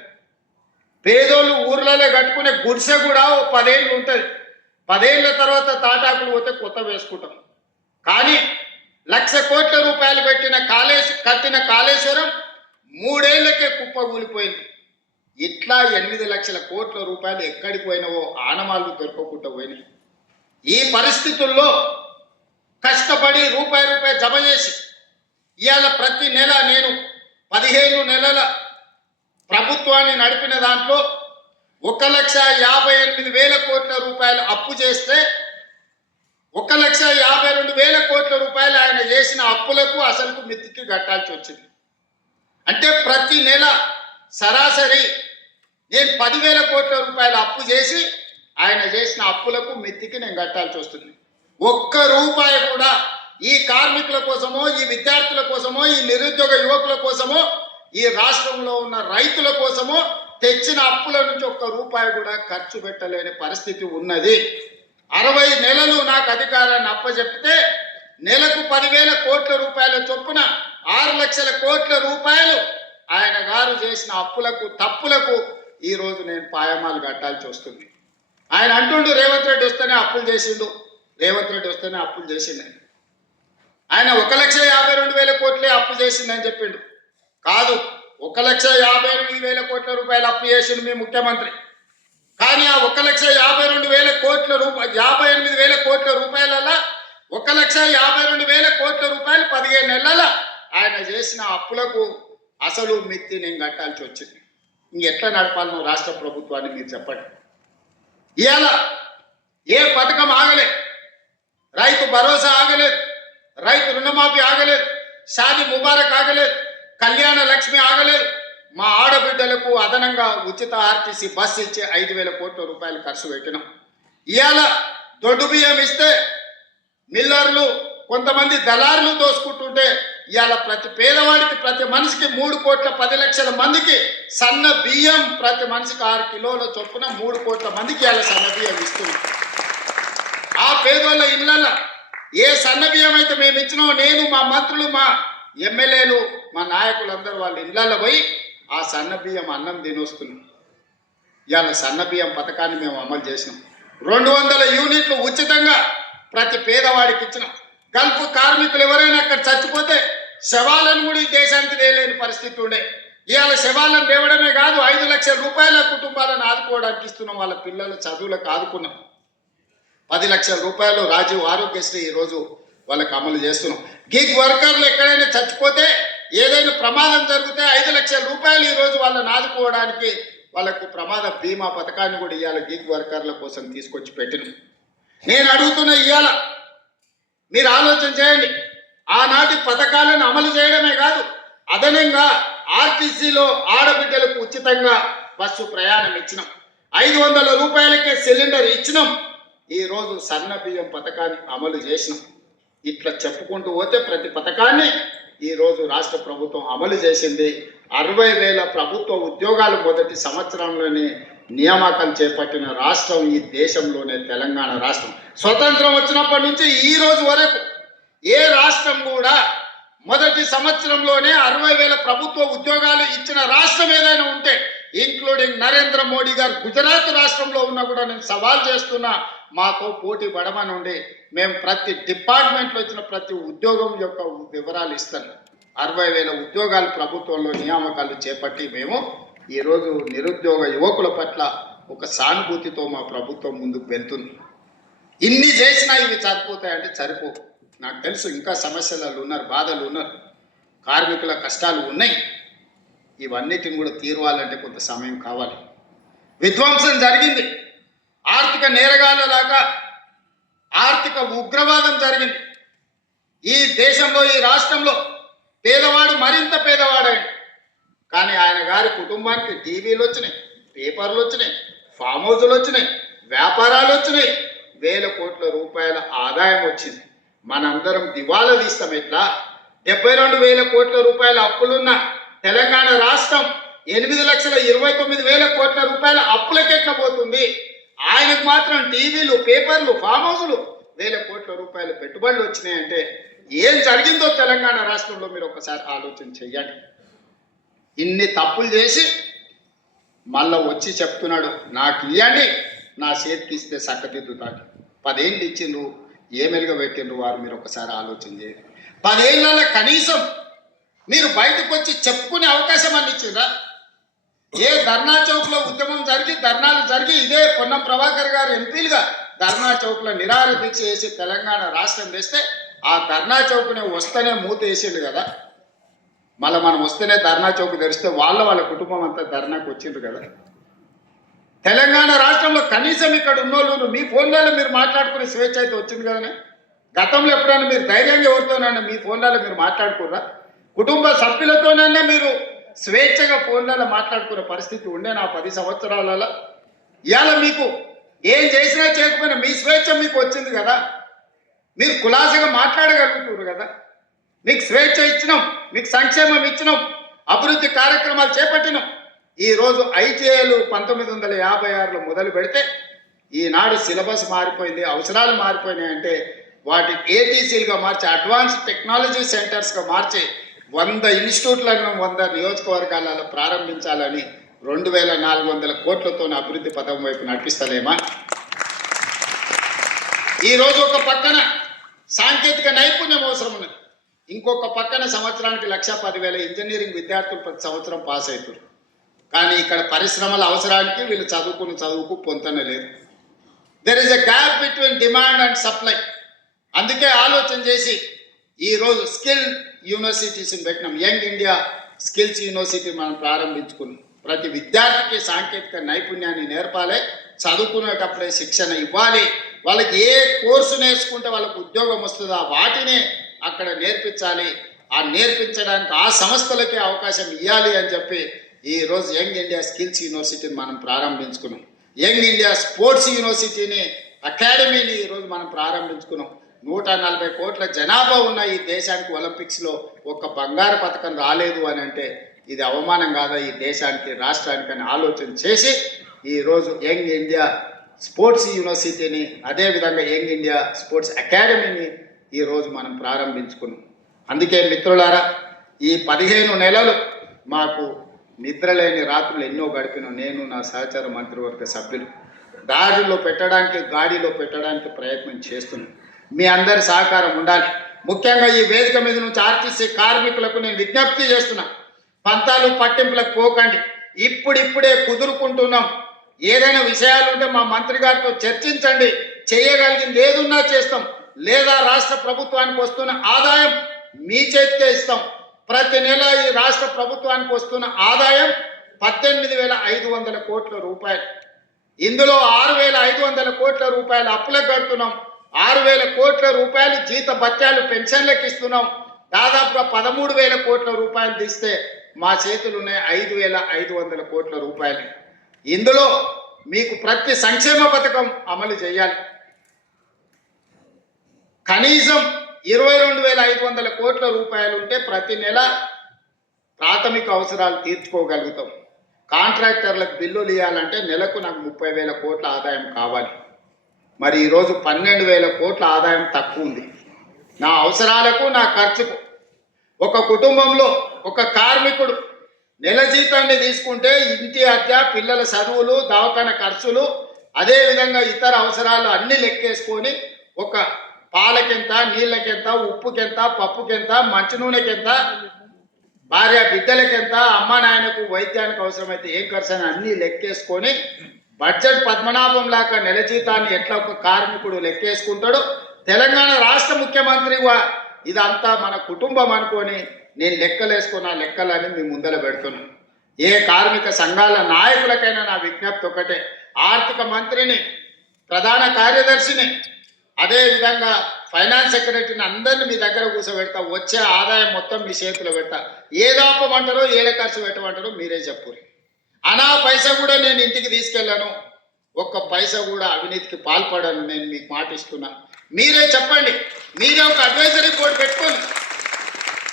పేదోళ్ళు ఊర్లలో కట్టుకునే గుడిసె కూడా 10 ఏళ్ళు ఉంటుంది. 10 ఏళ్ళ తర్వాత తాటాకులు పోతే కొత్త వేసుకుంటాం. కానీ 1,00,000 కోట్ల రూపాయలు కట్టిన కాళేశ్వరం 3 ఏళ్లకే కుప్పగూలిపోయింది. ఇట్లా 8,00,000 కోట్ల రూపాయలు ఎక్కడికి పోయినావో ఆనమాళ్ళు దొరకకుండా పోయినాయి. ఈ పరిస్థితుల్లో కష్టపడి రూపాయి జమ చేసి ఇవాళ ప్రతి నెల నేను 15 నెలల ప్రభుత్వాన్ని నడిపిన దాంట్లో 1,58,000 కోట్ల రూపాయలు అప్పు చేస్తే 1,52,000 కోట్ల రూపాయలు ఆయన చేసిన అప్పులకు అసలుకు మితికి కట్టాల్సి వచ్చింది. అంటే ప్రతి నెల సరాసరి నేను 10,000 కోట్ల రూపాయలు అప్పు చేసి ఆయన చేసిన అప్పులకు మితికి నేను కట్టాల్సి వస్తుంది. ఒక్క రూపాయి కూడా ఈ కార్మికుల కోసమో, ఈ విద్యార్థుల కోసమో, ఈ నిరుద్యోగ యువకుల కోసమో, ఈ రాష్ట్రంలో ఉన్న రైతుల కోసమో తెచ్చిన అప్పుల నుంచి ఒక్క రూపాయి కూడా ఖర్చు పెట్టలేని పరిస్థితి ఉన్నది. 60 నెలలు నాకు అధికారాన్ని అప్పచెప్పితే నెలకు 10,000 కోట్ల రూపాయల చొప్పున 6 లక్షల కోట్ల రూపాయలు ఆయన గారు చేసిన అప్పులకు, తప్పులకు ఈరోజు నేను పాయమాలు కట్టాల్సి వస్తుంది. ఆయన అంటుండు రేవంత్ రెడ్డి వస్తేనే అప్పులు చేసిండు, రేవంత్ రెడ్డి వస్తేనే అప్పులు చేసిండు. ఆయన 1,52,000 కోట్లే అప్పు చేసిందని చెప్పిండు. కాదు, 1,58,000 కోట్ల రూపాయలు అప్పు చేసిండు మీ ముఖ్యమంత్రి. కానీ ఆ 1,52,000 కోట్ల 58,000 కోట్ల రూపాయలలో 1,52,000 కోట్ల రూపాయలు 15 నెలల ఆయన చేసిన అప్పులకు అసలు మిత్తి నేను కట్టాల్సి వచ్చింది. ఇంకెట్లా నడపాలనో రాష్ట్ర ప్రభుత్వాన్ని మీరు చెప్పండి. ఇవాళ ఏ పథకం ఆగలేదు, రైతు భరోసా ఆగలేదు, రైతు రుణమాఫీ ఆగలేదు, షాదీ ముబారక్ ఆగలేదు, కళ్యాణ లక్ష్మి ఆగలేదు. మా ఆడబిడ్డలకు అదనంగా ఉచిత ఆర్టీసీ బస్సు ఇచ్చే 5,000 కోట్ల రూపాయలు ఖర్చు పెట్టినాం. ఇవాళ దొడ్డు బియ్యం ఇస్తే మిల్లర్లు, కొంతమంది దళారులు దోసుకుంటుంటే ఇవాళ ప్రతి పేదవాడికి, ప్రతి మనిషికి 3,10,00,000 మందికి సన్న బియ్యం, ప్రతి మనిషికి 6 కిలోల చొప్పున 3 కోట్ల మందికి ఇవాళ సన్న బియ్యం ఇస్తున్నాం. ఆ పేదోళ్ళ ఇళ్ళల్లో ఏ సన్న బియ్యం అయితే మేము ఇచ్చినామో, నేను, మా మంత్రులు, మా ఎమ్మెల్యేలు, మా నాయకులందరూ వాళ్ళ ఇళ్ళల్లో పోయి ఆ సన్న బియ్యం అన్నం తినొస్తున్నాం. ఇవాళ సన్న బియ్యం పథకాన్ని మేము అమలు చేసినాం. 200 యూనిట్లు ఉచితంగా ప్రతి పేదవాడికి ఇచ్చినాం. గల్ఫ్ కార్మికులు ఎవరైనా అక్కడ చచ్చిపోతే శవాలను కూడా ఈ దేశానికి తేలేని పరిస్థితి ఉండే. ఇవాళ శవాలను తేవడమే కాదు, 5 లక్షల రూపాయల కుటుంబాలను ఆదుకోవడానికి ఇస్తున్నాం. వాళ్ళ పిల్లల చదువులకు ఆదుకున్నాం. 10 లక్షల రూపాయలు రాజీవ్ ఆరోగ్యశ్రీ ఈరోజు వాళ్ళకి అమలు చేస్తున్నాం. గిగ్ వర్కర్లు ఎక్కడైనా చచ్చిపోతే, ఏదైనా ప్రమాదం జరిగితే 5 లక్షల రూపాయలు ఈరోజు వాళ్ళని ఆదుకోవడానికి వాళ్ళకు ప్రమాద బీమా పథకాన్ని కూడా ఇవాళ గిగ్ వర్కర్ల కోసం తీసుకొచ్చి పెట్టినాం. నేను అడుగుతున్న ఇవాళ మీరు ఆలోచన చేయండి. ఆనాటి పథకాలను అమలు చేయడమే కాదు, అదనంగా ఆర్టీసీలో ఆడబిడ్డలకు ఉచితంగా బస్సు ప్రయాణం ఇచ్చినాం. 500 రూపాయలకే సిలిండర్ ఇచ్చినాం. ఈరోజు సన్న బియ్యం పథకాన్ని అమలు చేసినాం. ఇట్లా చెప్పుకుంటూ పోతే ప్రతి పథకాన్ని ఈరోజు రాష్ట్ర ప్రభుత్వం అమలు చేసింది. 60,000 ప్రభుత్వ ఉద్యోగాలు మొదటి సంవత్సరంలోనే నియామకాలు చేపట్టిన రాష్ట్రం ఈ దేశంలోనే తెలంగాణ రాష్ట్రం. స్వతంత్రం వచ్చినప్పటి నుంచి ఈ రోజు వరకు ఏ రాష్ట్రం కూడా మొదటి సంవత్సరంలోనే 60,000 ప్రభుత్వ ఉద్యోగాలు ఇచ్చిన రాష్ట్రం ఏదైనా ఉంటే ఇంక్లూడింగ్ నరేంద్ర మోడీ గారు గుజరాత్ రాష్ట్రంలో ఉన్నా కూడా నేను సవాల్ చేస్తున్నా, మాతో పోటీ పడమనుండి మేము ప్రతి డిపార్ట్మెంట్లో ఇచ్చిన ప్రతి ఉద్యోగం యొక్క వివరాలు ఇస్తాను. 60,000 ఉద్యోగాలు ప్రభుత్వంలో నియామకాలు చేపట్టి మేము ఈరోజు నిరుద్యోగ యువకుల పట్ల ఒక సానుభూతితో మా ప్రభుత్వం ముందుకు వెళ్తుంది. ఇన్ని చేసినా ఇవి సరిపోతాయంటే సరిపో. నాకు తెలుసు ఇంకా సమస్యలు ఉన్నారు, బాధలు ఉన్నారు, కార్మికుల కష్టాలు ఉన్నాయి. ఇవన్నిటిని కూడా తీరవాలంటే కొంత సమయం కావాలి. విధ్వంసం జరిగింది, ఆర్థిక నేరగాళ్ళలాగా ఆర్థిక ఉగ్రవాదం జరిగింది. ఈ దేశంలో ఈ రాష్ట్రంలో పేదవాడు మరింత పేదవాడైంది. కానీ ఆయన గారి కుటుంబానికి టీవీలు వచ్చినాయి, పేపర్లు వచ్చినాయి, ఫామ్ హౌజులు వచ్చినాయి, వ్యాపారాలు వచ్చినాయి, 1,000 కోట్ల రూపాయల ఆదాయం వచ్చింది. మనందరం దివాలా తీస్తాం. ఎట్లా 72,000 కోట్ల రూపాయల అప్పులున్న తెలంగాణ రాష్ట్రం 8,29,000 కోట్ల రూపాయల అప్పులకి ఎట్లా పోతుంది? ఆయనకు మాత్రం టీవీలు, పేపర్లు, ఫామ్ హౌజులు 1,000 కోట్ల రూపాయల పెట్టుబడులు వచ్చినాయంటే ఏం జరిగిందో తెలంగాణ రాష్ట్రంలో మీరు ఒకసారి ఆలోచన చెయ్యండి. ఇన్ని తప్పులు చేసి మళ్ళా వచ్చి చెప్తున్నాడు, నాకు ఇవ్వండి, నా చేతికి ఇస్తే సక్కదిద్దుతాడు. 10 ఏళ్ళు ఇచ్చిండ్రు, ఏమెలుగా పెట్టిండ్రు వారు మీరు ఒకసారి ఆలోచన చేయండి. 10 ఏళ్ళ కనీసం మీరు బయటకు వచ్చి చెప్పుకునే అవకాశం అని ఇచ్చిండ్రా? ఏ ధర్నా చౌక్లో ఉద్యమం జరిగి ధర్నాలు జరిగి ఇదే పొన్నం ప్రభాకర్ గారు ఎంపీలుగా ధర్నా చౌక్లో నిరాహార దీక్ష చేసి తెలంగాణ రాష్ట్రం తెస్తే ఆ ధర్నా చౌక్ని వస్తేనే మూత వేసిండు కదా. మళ్ళీ మనం వస్తేనే ధర్నా చౌక్ తెరిస్తే వాళ్ళ కుటుంబం అంతా ధర్నాకు వచ్చిండ్రు కదా. తెలంగాణ రాష్ట్రంలో కనీసం ఇక్కడ ఉన్నోళ్ళు మీ ఫోన్లలో మీరు మాట్లాడుకునే స్వేచ్ఛ అయితే వచ్చింది కదనే. గతంలో ఎప్పుడైనా మీరు ధైర్యంగా ఎవరితోనైనా మీ ఫోన్లలో మీరు మాట్లాడుకుర్రా? కుటుంబ సభ్యులతోనైనా మీరు స్వేచ్ఛగా ఫోన్లలో మాట్లాడుకునే పరిస్థితి ఉండే నా 10 సంవత్సరాలలో. ఇవాళ మీకు ఏం చేసినా చేయకపోయినా మీ స్వేచ్ఛ మీకు వచ్చింది కదా. మీరు కులాసగా మాట్లాడగలుగుతున్నారు కదా. మీకు స్వేచ్ఛ ఇచ్చినాం, మీకు సంక్షేమం ఇచ్చినాం, అభివృద్ధి కార్యక్రమాలు చేపట్టినాం. ఈరోజు ఐటీఐలు 1956లో మొదలు పెడితే ఈనాడు సిలబస్ మారిపోయింది, అవసరాలు మారిపోయినాయి అంటే వాటి ఏటీసీలుగా మార్చి అడ్వాన్స్ టెక్నాలజీ సెంటర్స్గా మార్చి 100 ఇన్స్టిట్యూట్లను 100 నియోజకవర్గాలలో ప్రారంభించాలని 2,400 కోట్లతో అభివృద్ధి పథకం వైపు నడిపిస్తలేమా? ఈరోజు ఒక పక్కన సాంకేతిక నైపుణ్యం అవసరం ఉన్నది, ఇంకొక పక్కన సంవత్సరానికి 1,10,000 ఇంజనీరింగ్ విద్యార్థులు ప్రతి సంవత్సరం పాస్ అవుతారు. కానీ ఇక్కడ పరిశ్రమల అవసరానికి వీళ్ళు చదువుకు పొంతన లేదు. There is a gap between demand and supply. అందుకే ఆలోచన చేసి ఈరోజు స్కిల్ యూనివర్సిటీస్ని పెట్టినాం. యంగ్ ఇండియా స్కిల్స్ యూనివర్సిటీ మనం ప్రారంభించుకున్నాం. ప్రతి విద్యార్థికి సాంకేతిక నైపుణ్యాన్ని నేర్పాలి, చదువుకునేటప్పుడే శిక్షణ ఇవ్వాలి. వాళ్ళకి ఏ కోర్సు నేర్చుకుంటే వాళ్ళకు ఉద్యోగం వస్తుందో వాటినే అక్కడ నేర్పించాలి. ఆ నేర్పించడానికి ఆ సంస్థలకే అవకాశం ఇవ్వాలి అని చెప్పి ఈరోజు యంగ్ ఇండియా స్కిల్స్ యూనివర్సిటీని మనం ప్రారంభించుకున్నాం. యంగ్ ఇండియా స్పోర్ట్స్ యూనివర్సిటీని, అకాడమీని ఈరోజు మనం ప్రారంభించుకున్నాం. 140 కోట్ల జనాభా ఉన్న ఈ దేశానికి ఒలింపిక్స్లో ఒక్క బంగారు పథకం రాలేదు అని అంటే ఇది అవమానం కాదా ఈ దేశానికి, రాష్ట్రానికి అని ఆలోచన చేసి ఈరోజు యంగ్ ఇండియా స్పోర్ట్స్ యూనివర్సిటీని, అదేవిధంగా యంగ్ ఇండియా స్పోర్ట్స్ అకాడమీని ఈరోజు మనం ప్రారంభించుకున్నాం. అందుకే మిత్రులారా, ఈ 15 నెలలు మాకు నిద్రలేని రాత్రులు ఎన్నో గడిపిన నేను, నా సహచర మంత్రివర్గ సభ్యులు దారిలో పెట్టడానికి, గాడిలో పెట్టడానికి ప్రయత్నం చేస్తున్నాం. మీ అందరి సహకారం ఉండాలి. ముఖ్యంగా ఈ వేదిక మీద నుంచి ఆర్టీసీ కార్మికులకు నేను విజ్ఞప్తి చేస్తున్నా, పంతాలు పట్టింపులకు పోకండి. ఇప్పుడిప్పుడే కుదురుకుంటున్నాం. ఏదైనా విషయాలు ఉంటే మా మంత్రి గారితో చర్చించండి. చేయగలిగింది ఏదున్నా చేస్తాం, లేదా రాష్ట్ర ప్రభుత్వానికి వస్తున్న ఆదాయం మీ చేతికే ఇస్తాం. ప్రతి నెల ఈ రాష్ట్ర ప్రభుత్వానికి వస్తున్న ఆదాయం 18,500 కోట్ల రూపాయలు. ఇందులో 6,500 కోట్ల రూపాయలు అప్పులకు కడుతున్నాం. 6,000 కోట్ల రూపాయలు జీత భత్యాలు పెన్షన్లకు ఇస్తున్నాం. దాదాపుగా 13,000 కోట్ల రూపాయలు తీస్తే మా చేతులు ఉన్నాయి 5,500 కోట్ల రూపాయలు. ఇందులో మీకు ప్రతి సంక్షేమ పథకం అమలు చేయాలి. కనీసం 22,500 కోట్ల రూపాయలు ఉంటే ప్రతి నెల ప్రాథమిక అవసరాలు తీర్చుకోగలుగుతాం. కాంట్రాక్టర్లకు బిల్లులు ఇవ్వాలంటే నెలకు నాకు 30,000 కోట్ల ఆదాయం కావాలి. మరి ఈరోజు 12,000 కోట్ల ఆదాయం తక్కువ ఉంది. నా అవసరాలకు నా ఖర్చుకు ఒక కుటుంబంలో ఒక కార్మికుడు నెల జీతాన్ని తీసుకుంటే ఇంటి అద్దె, పిల్లల చదువులు, దవాఖాన ఖర్చులు, అదేవిధంగా ఇతర అవసరాలు అన్నీ లెక్కేసుకొని ఒక పాలకెంత, నీళ్ళకెంత, ఉప్పుకెంత, పప్పుకెంత, మంచి నూనెకెంత, భార్య బిడ్డలకెంత, అమ్మ నాయనకు వైద్యానికి అవసరమైతే ఏం ఖర్చు అని అన్నీ లెక్కేసుకొని బడ్జెట్ పద్మనాభం లాగా నెల జీతాన్ని ఎట్లా ఒక కార్మికుడు లెక్కేసుకుంటాడో తెలంగాణ రాష్ట్ర ముఖ్యమంత్రి ఇదంతా మన కుటుంబం అనుకొని నేను లెక్కలేసుకున్న లెక్కలని మీ ముందర పెడుతున్నాను. ఏ కార్మిక సంఘాల నాయకులకైనా నా విజ్ఞప్తి ఒకటే, ఆర్థిక మంత్రిని, ప్రధాన కార్యదర్శిని, అదేవిధంగా ఫైనాన్స్ సెక్రటరీని అందరిని మీ దగ్గర కూర్చోబెడతా. వచ్చే ఆదాయం మొత్తం మీ చేతిలో పెడతా. ఏదాపమంటారో ఏడ ఖర్చు పెట్టమంటారో మీరే చెప్పురు. అనా పైసా కూడా నేను ఇంటికి తీసుకెళ్ళాను, ఒక్క పైసా కూడా అవినీతికి పాల్పడను, నేను మీకు మాట ఇస్తున్నా. మీరే చెప్పండి, మీరే ఒక అడ్వైజరీ బోర్డు పెట్టుకోండి,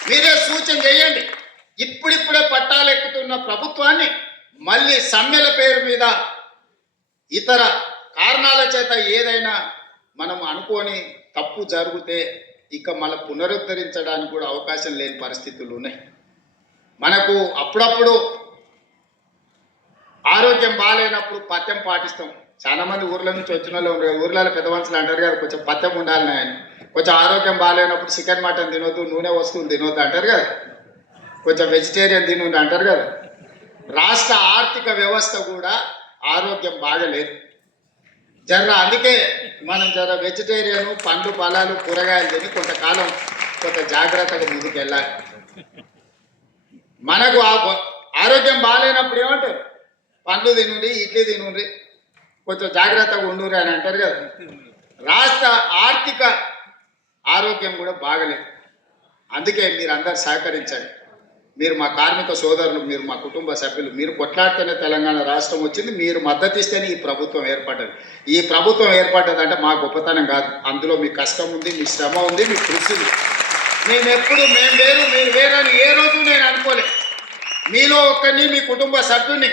మీరే సూచన చేయండి. ఇప్పుడిప్పుడే పట్టాలు ఎక్కుతున్న ప్రభుత్వాన్ని మళ్ళీ సమ్మెల పేరు మీద ఇతర కారణాల చేత ఏదైనా మనం అనుకోని తప్పు జరిగితే ఇక మళ్ళీ పునరుద్ధరించడానికి కూడా అవకాశం లేని పరిస్థితులు ఉన్నాయి. మనకు అప్పుడప్పుడు ఆరోగ్యం బాగాలేనప్పుడు పథ్యం పాటిస్తాం. చాలా మంది ఊర్ల నుంచి వచ్చిన వాళ్ళు ఊర్లలో పెద్ద మనుషులు అంటారు కదా, కొంచెం పథ్యం ఉండాలని ఆయన. కొంచెం ఆరోగ్యం బాగాలేనప్పుడు చికెన్ మటన్ తినొద్దు, నూనె వస్తువులు తినొద్దు అంటారు కదా, కొంచెం వెజిటేరియన్ తినొద్దు అంటారు కదా. రాష్ట్ర ఆర్థిక వ్యవస్థ కూడా ఆరోగ్యం బాగలేదు అందుకే మనం వెజిటేరియన్, పండ్లు ఫలాలు, కూరగాయలు తిని కొంతకాలం కొంత జాగ్రత్తగా ముందుకు వెళ్ళాలి. మనకు ఆరోగ్యం బాగాలేనప్పుడు ఏమంటారు, పండ్లు తినుండి, ఇడ్లీ తినుండి, కొంచెం జాగ్రత్తగా ఉండురి అని అంటారు కదా. రాష్ట్ర ఆర్థిక ఆరోగ్యం కూడా బాగలేదు. అందుకే మీరు అందరు సహకరించండి. మీరు మా కార్మిక సోదరులు, మీరు మా కుటుంబ సభ్యులు, మీరు కొట్లాడితేనే తెలంగాణ రాష్ట్రం వచ్చింది, మీరు మద్దతు ఇస్తేనే ఈ ప్రభుత్వం ఏర్పడ్డది. ఈ ప్రభుత్వం ఏర్పడ్డదంటే మా గొప్పతనం కాదు, అందులో మీ కష్టం ఉంది, మీ శ్రమ ఉంది, మీ కృషి ఉంది. మేము వేరు మీరు వేరని ఏ రోజు నేను అనుకోలేదు. మీలో ఒక్కరిని, మీ కుటుంబ సభ్యుని,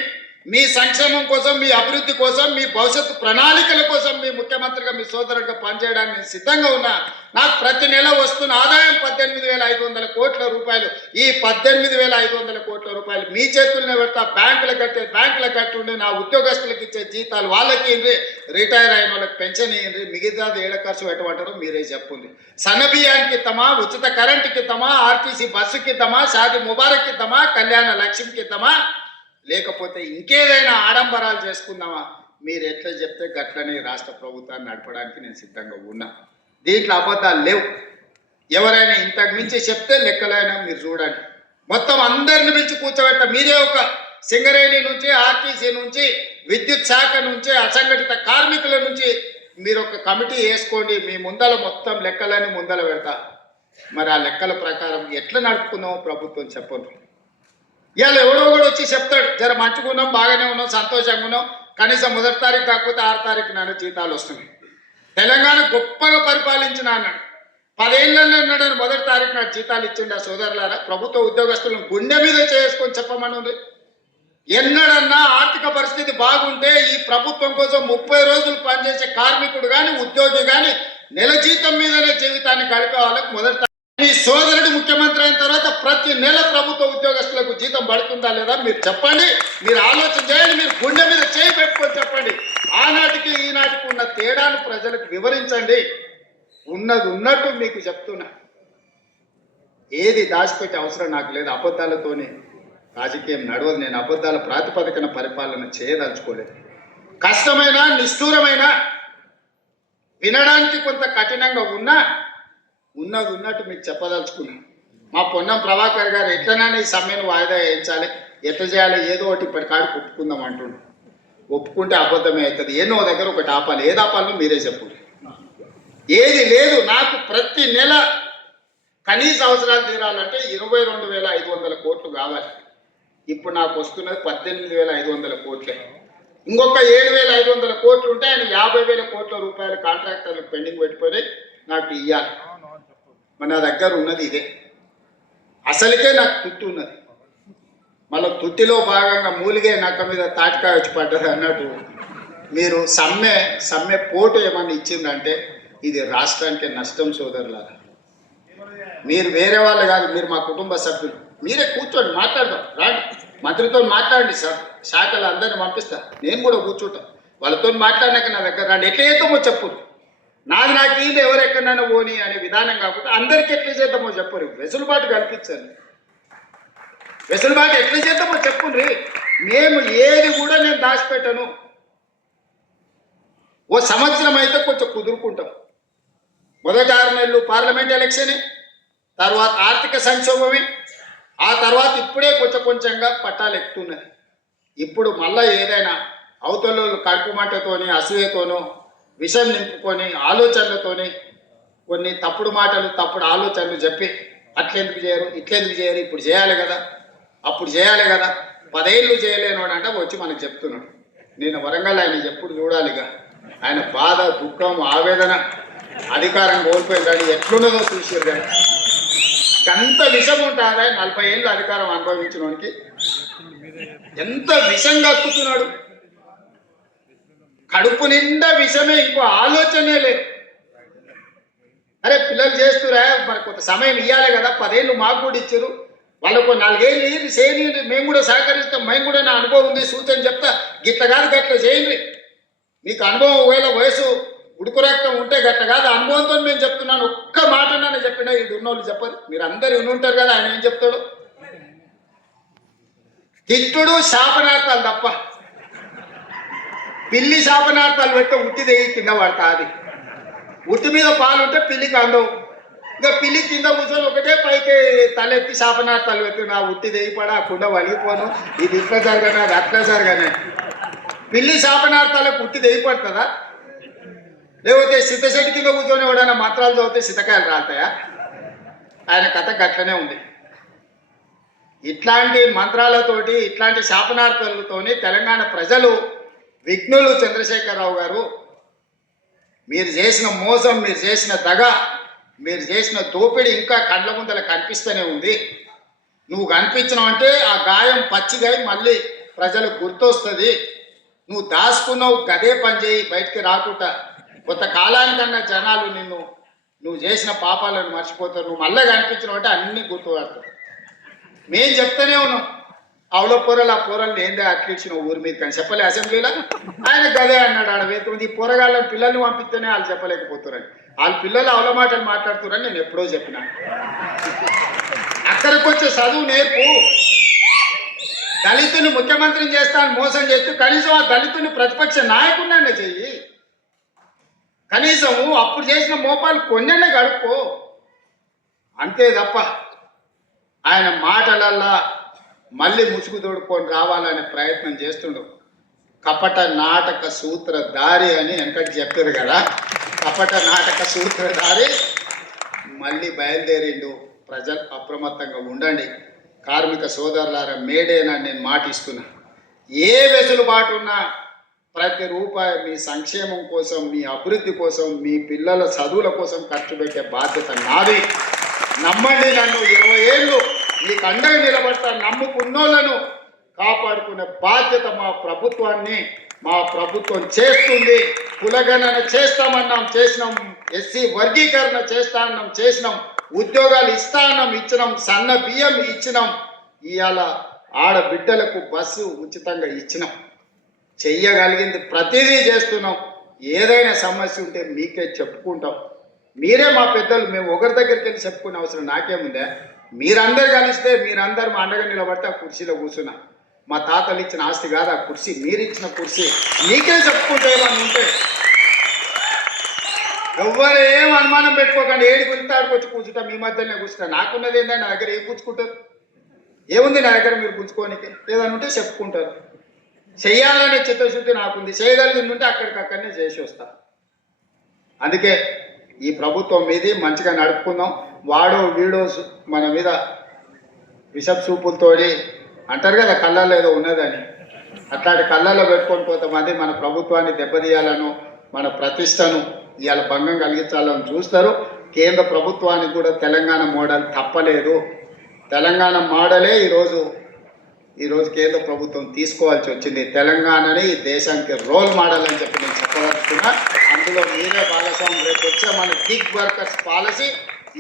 మీ సంక్షేమం కోసం, మీ అభివృద్ధి కోసం, మీ భవిష్యత్తు ప్రణాళికల కోసం మీ ముఖ్యమంత్రిగా, మీ సోదరుడిగా పనిచేయడానికి నేను సిద్ధంగా ఉన్నా. నాకు ప్రతి నెల వస్తున్న ఆదాయం 18,500 కోట్ల రూపాయలు. ఈ 18,500 కోట్ల రూపాయలు మీ చేతుల్లోనే పెడతా. బ్యాంకులకు కట్టుండి నా ఉద్యోగస్తులకు ఇచ్చే జీతాలు వాళ్ళకి ఇవ్వండి, రిటైర్ అయిన వాళ్ళకి పెన్షన్ ఇవ్వండి, మిగతాది ఏడ ఖర్చు పెట్టమంటారో మీరే చెప్పుంది. సన్నబియ్యానికి ఇద్దామా, ఉచిత కరెంటుకి ఇద్దామా, ఆర్టీసీ బస్సుకి ఇద్దామా, షాది ముబారక్ ఇద్దామా, కళ్యాణ లక్ష్మికి ఇద్దామా, లేకపోతే ఇంకేదైనా ఆడంబరాలు చేసుకుందామా, మీరు ఎట్లా చెప్తే గట్లనే రాష్ట్ర ప్రభుత్వాన్ని నడపడానికి నేను సిద్ధంగా ఉన్నా. దీంట్లో అబద్ధాలు లేవు. ఎవరైనా ఇంతకు మించి చెప్తే లెక్కలైనా మీరు చూడండి. మొత్తం అందరిని పిలిచి కూర్చోబెట్ట. మీరే ఒక సింగరేణి నుంచి, ఆర్టీసీ నుంచి, విద్యుత్ శాఖ నుంచి, అసంఘటిత కార్మికుల నుంచి మీరు ఒక కమిటీ వేసుకోండి. మీ ముందల మొత్తం లెక్కలని ముందల పెడతా. మరి ఆ లెక్కల ప్రకారం ఎట్లా నడుపుకుందామో ప్రభుత్వం చెప్పండి. ఇవాళ ఎవడో కూడా వచ్చి చెప్తాడు, జర మంచిగా ఉన్నాం, బాగానే ఉన్నాం, సంతోషంగా ఉన్నాం, కనీసం 1వ తారీఖు కాకపోతే 6వ తారీఖు నాడు జీతాలు వస్తున్నాయి. తెలంగాణ గొప్పగా పరిపాలించిన అన్నాడు. 10 ఏళ్ళలో ఉన్నాడని 1వ తారీఖు నాడు జీతాలు ఇచ్చిండు. ఆ సోదరులారా, ప్రభుత్వ ఉద్యోగస్తులను గుండె మీద చేసుకొని చెప్పమని. ఎన్నడన్నా ఆర్థిక పరిస్థితి బాగుంటే ఈ ప్రభుత్వం కోసం 30 రోజులు పనిచేసే కార్మికుడు కానీ, ఉద్యోగి కానీ నెల జీతం మీదనే జీవితాన్ని గడిపే వాళ్ళకు మొదటి మీ సోదరుడు ముఖ్యమంత్రి అయిన తర్వాత ప్రతి నెల ప్రభుత్వ ఉద్యోగస్తులకు జీతం పడుతుందా లేదా మీరు చెప్పండి. మీరు ఆలోచన చేయండి, మీరు గుండె మీద చేయి పెట్టుకొని చెప్పండి. ఆనాటికి ఈనాటికి ఉన్న తేడాను ప్రజలకు వివరించండి. ఉన్నది ఉన్నట్టు మీకు చెప్తున్నా. ఏది దాచిపెట్టే అవసరం నాకు లేదు. అబద్ధాలతోనే రాజకీయం నడవదు. నేను అబద్ధాల ప్రాతిపదికన పరిపాలన చేయదలుచుకోలేదు. కష్టమైన, నిష్ఠూరమైన, వినడానికి కొంత కఠినంగా ఉన్నా ఉన్నది ఉన్నట్టు మీకు చెప్పదలుచుకున్నాను. మా పొన్నం ప్రభాకర్ గారు ఎట్లనైనా ఈ సమ్మెను వాయిదా వేయించాలి, ఎట్లా చేయాలి, ఏదో ఒకటి ఇప్పటికాడికి ఒప్పుకుందాం అంటుండు. ఒప్పుకుంటే అబద్ధమే అవుతుంది. ఏదో దగ్గర ఒకటి ఆపాలి. ఏది ఆపాలో మీరే చెప్పు. ఏది లేదు. నాకు ప్రతి నెల కనీస అవసరాలు తీరాలంటే 22,500 కోట్లు కావాలి. ఇప్పుడు నాకు వస్తున్నది 18,500 కోట్లే. ఇంకొక 7,500 కోట్లు ఉంటే ఆయన 50,000 కోట్ల రూపాయలు కాంట్రాక్టర్లకు పెండింగ్ పెట్టిపోయి నాకు ఇయ్యాలి. మన దగ్గర ఉన్నది ఇదే. అసలుకే నాకు తుట్టి ఉన్నది. మళ్ళీ తుట్టిలో భాగంగా మూలిగే నక్క మీద తాటికాయ వచ్చి పడ్డది అన్నట్టు మీరు సమ్మె పోటు ఏమన్నా ఇచ్చిందంటే ఇది రాష్ట్రానికి నష్టం సోదరులారా. మీరు వేరే వాళ్ళు కాదు, మీరు మా కుటుంబ సభ్యులు. మీరే కూర్చోండి, మాట్లాడదాం. రాండి, మంత్రితో మాట్లాడండి సార్, శాఖలు అందరిని పంపిస్తా. నేను కూడా కూర్చుంటా, వాళ్ళతో మాట్లాడినాక నా దగ్గర రండి. ఎట్లా చేద్దామో చెప్పు. నాకు వీళ్ళు ఎవరెక్కడైనా పోని అనే విధానం కాకుండా అందరికీ ఎట్లా చేద్దామో చెప్పరు. వెసులుబాటు కల్పించండి. వెసులుబాటు ఎట్లా చేద్దామో చెప్పుండ్రి. మేము ఏది కూడా నేను దాచిపెట్టాను. ఓ సంవత్సరం అయితే కొంచెం కుదురుకుంటాం. మొదటి 6 నెలలు పార్లమెంట్ ఎలక్షనే, తర్వాత ఆర్థిక సంక్షోభమే, ఆ తర్వాత ఇప్పుడే కొంచెంగా పట్టాలు ఎక్కుతున్నది. ఇప్పుడు మళ్ళా ఏదైనా అవతల కడుపు మంటతోని అసూయతోనో విషం నింపుకొని ఆలోచనలతోని కొన్ని తప్పుడు మాటలు తప్పుడు ఆలోచనలు చెప్పి అట్లెందుకు చేయరు ఇట్లెందుకు చేయరు, ఇప్పుడు చేయాలి కదా అప్పుడు చేయాలి కదా, 10 ఏళ్ళు చేయలేనోడు అంటే వచ్చి మనకు చెప్తున్నాడు. నేను వరంగల్ ఆయన ఎప్పుడు చూడాలిగా, ఆయన బాధ దుఃఖం ఆవేదన అధికారం కోల్పోయి కానీ ఎట్లున్నదో చూసారు కానీ ఎంత విషం ఉంటుందా 40 ఏళ్ళు అధికారం అనుభవించిన వానికి ఎంత విషం కక్కుతున్నాడు. కడుపు నిండా విషమే, ఇంకో ఆలోచనే లేదు. అరే పిల్లలు చేస్తురా, మరి కొంత సమయం ఇవ్వాలి కదా, 10 ఏళ్ళు మాకు కూడా ఇచ్చారు, వాళ్ళకు 4 ఏళ్ళు చేయని మేము కూడా సహకరిస్తాం, మేము కూడా నా అనుభవం ఉంది సూచన చెప్తా, గిట్ల కాదు గట్ల చేయండి. మీకు అనుభవం ఒకవేళ వయసు ఉడుకు రక్తం ఉంటే గట్ల కాదు, అనుభవంతో మేము చెప్తున్నాను. ఒక్క మాటనే చెప్పినా ఈ ఉన్నోళ్ళు చెప్పరు. మీరు అందరు ఉంటారు కదా, ఆయన ఏం చెప్తాడు? తిట్టుడు శాపనార్థాలు తప్ప, పిల్లి శాపనార్థాలు పెడితే ఉట్టి దిగి కింద పడతా. అది ఉట్టి మీద పాలు ఉంటే పిల్లికి అందవు. ఇంకా పిల్లి కింద కూర్చొని ఒకటే పైకి తలెత్తి శాపనార్థాలు పెట్టి నా ఉట్టి దిగి పడ కుండ వలిగిపోను, ఇది ఇట్లా జరగనే అది అట్లా జరగనే. పిల్లి శాపనార్థాలకు ఉట్టి దిగి పడుతుందా? లేకపోతే సిద్ధశెట్టి కింద కూర్చొని ఎవడైనా మంత్రాలు చదివితే సిద్ధకాయలు రాతాయా? ఆయన కథ గట్లనే ఉంది. ఇట్లాంటి మంత్రాలతోటి ఇట్లాంటి శాపనార్థాలతోని తెలంగాణ ప్రజలు విఘ్నులు. చంద్రశేఖరరావు గారు, మీరు చేసిన మోసం, మీరు చేసిన దగ, మీరు చేసిన దోపిడీ ఇంకా కళ్ళ ముందర కనిపిస్తూనే ఉంది. నువ్వు కనిపించినావు అంటే ఆ గాయం పచ్చిగా మళ్ళీ ప్రజలకు గుర్తొస్తుంది. నువ్వు దాచుకున్నావు, గదే పని చేయి, బయటికి రాకుండా. కొంత కాలానికన్నా జనాలు నువ్వు చేసిన పాపాలను మర్చిపోతారు. నువ్వు మళ్ళీ కనిపించినావు అంటే అన్నీ గుర్తుపడతారు. మేము చెప్తూనే ఉన్నాం, అవలో పొరలు ఆ పొరలు ఏందే అట్లిచ్చిన ఊరి మీద కానీ చెప్పలే అసెంబ్లీలో. ఆయన గదే అన్నాడు, ఆడ వేతుంది ఈ పొరగాళ్ళని పిల్లల్ని పంపిస్తేనే వాళ్ళు చెప్పలేకపోతారని. వాళ్ళ పిల్లలు అవల మాటలు మాట్లాడుతున్నారని నేను ఎప్పుడో చెప్పిన. అక్కడికి వచ్చే చదువు నేర్పు. దళితుని ముఖ్యమంత్రిని చేస్తాను మోసం చేస్తూ కనీసం ఆ దళితుని ప్రతిపక్ష నాయకుడినన్నా చెయ్యి. కనీసం అప్పుడు చేసిన మోపాలు కొన్నైనా గడుపుకో. అంతే తప్ప ఆయన మాటలల్లా మళ్ళీ ముసుగు తోడుకొని రావాలనే ప్రయత్నం చేస్తుండు. కపట నాటక సూత్రధారి అని వెనకటి చెప్పారు కదా, కపట నాటక సూత్రధారి మళ్ళీ బయలుదేరిండు. ప్రజలు అప్రమత్తంగా ఉండండి. కార్మిక సోదరులారా, మేడేనా నేను మాటిస్తున్నా. ఏ వెసులుబాటు ఉన్నా ప్రతి రూపాయి మీ సంక్షేమం కోసం, మీ అభివృద్ధి కోసం, మీ పిల్లల చదువుల కోసం ఖర్చు పెట్టే బాధ్యత నాది. నమ్మండి నన్ను. 20 ఏళ్ళు మీకు అండగా నిలబడతా. నమ్ముకున్నోళ్లను కాపాడుకునే బాధ్యత మా ప్రభుత్వం చేస్తుంది. కులగణన చేస్తామన్నాం, చేసినాం. ఎస్సీ వర్గీకరణ చేస్తామన్నాం, చేసినాం. ఉద్యోగాలు ఇచ్చినాం. సన్న బియ్యం ఇచ్చినాం. ఇవాళ ఆడబిడ్డలకు బస్సు ఉచితంగా ఇచ్చినాం. చెయ్యగలిగింది ప్రతిదీ చేస్తున్నాం. ఏదైనా సమస్య ఉంటే మీకే చెప్పుకుంటాం. మీరే మా పెద్దలు. మేము ఒకరి దగ్గరికి వెళ్ళి చెప్పుకునే అవసరం నాకేముందే. మీరందరు కలిస్తే మీరందరూ మా అండగా నిలబడితే ఆ కుర్చీలో కూర్చున్నా. మా తాతలు ఇచ్చిన ఆస్తి కాదు ఆ కుర్చీ, మీరు ఇచ్చిన కుర్చీ. మీకే చెప్పుకుంటే ఏమన్నా ఉంటే ఎవ్వరు ఏం అనుమానం పెట్టుకోకండి. ఏడు గురించి ఆడుకొచ్చి కూర్చుంటా, మీ మధ్యనే కూర్చుంటా. నాకున్నది ఏంటంటే నా దగ్గర ఏం కూర్చుకుంటారు? ఏముంది నా దగ్గర మీరు కూర్చుకోనికి? ఏదైనా ఉంటే చెప్పుకుంటారు. చెయ్యాలనే చిత్తశుద్ధి నాకుంది. చేయగలిగింది ఉంటే అక్కడికక్కడనే చేసి వస్తా. అందుకే ఈ ప్రభుత్వం మీది మంచిగా నడుపుకుందాం. వాడో వీడో మన మీద విషప్ సూపులతోటి అంటారు కదా, కళ్ళల్లో ఏదో ఉన్నదని. అట్లాంటి కళ్ళల్లో పెట్టుకొని కొంతమంది మన ప్రభుత్వాన్ని దెబ్బతీయాలను, మన ప్రతిష్టను ఇవాళ భంగం కలిగించాలని చూస్తారు. కేంద్ర ప్రభుత్వానికి కూడా తెలంగాణ మోడల్ తప్పలేదు. తెలంగాణ మోడలే ఈరోజు కేంద్ర ప్రభుత్వం తీసుకోవాల్సి వచ్చింది. తెలంగాణని దేశానికి రోల్ మోడల్ అని చెప్పి నేను చెప్పదలుచుకున్నా. అందులో మీరే భాగస్వామ్యం. రేపు వచ్చే మన గిగ్ వర్కర్స్ పాలసీ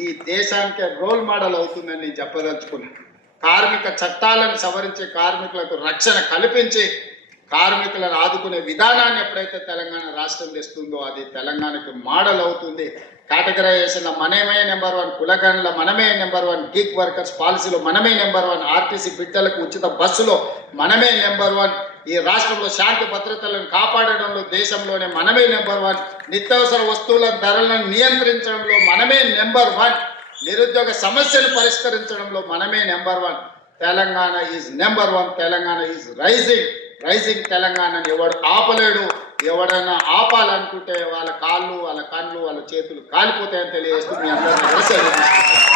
ఈ దేశానికి రోల్ మోడల్ అవుతుందని నేను చెప్పదలుచుకున్నా. కార్మిక చట్టాలను సవరించి కార్మికులకు రక్షణ కల్పించి కార్మికులను ఆదుకునే విధానాన్ని ఎప్పుడైతే తెలంగాణ రాష్ట్రం తెస్తుందో అది తెలంగాణకి మోడల్ అవుతుంది. కేటగరైజేషన్లో మనమే నెంబర్ 1, కులగణలో మనమే నెంబర్ 1, గిగ్ వర్కర్స్ పాలసీలో మనమే నెంబర్ 1, ఆర్టీసీ బిడ్డలకు ఉచిత బస్సులో మనమే నెంబర్ 1, ఈ రాష్ట్రంలో శాంతి భద్రతలను కాపాడడంలో దేశంలోనే మనమే నెంబర్ 1, నిత్యావసర వస్తువుల ధరలను నియంత్రించడంలో మనమే నెంబర్ 1, నిరుద్యోగ సమస్యను పరిష్కరించడంలో మనమే number 1. Telangana is number 1. Telangana is rising తెలంగాణని ఎవడు ఆపలేడు. ఎవడైనా ఆపాలనుకుంటే వాళ్ళ కాళ్ళు, వాళ్ళ కళ్ళు, వాళ్ళ చేతులు కాలిపోతాయని తెలియజేస్తూ మీ అందరినీ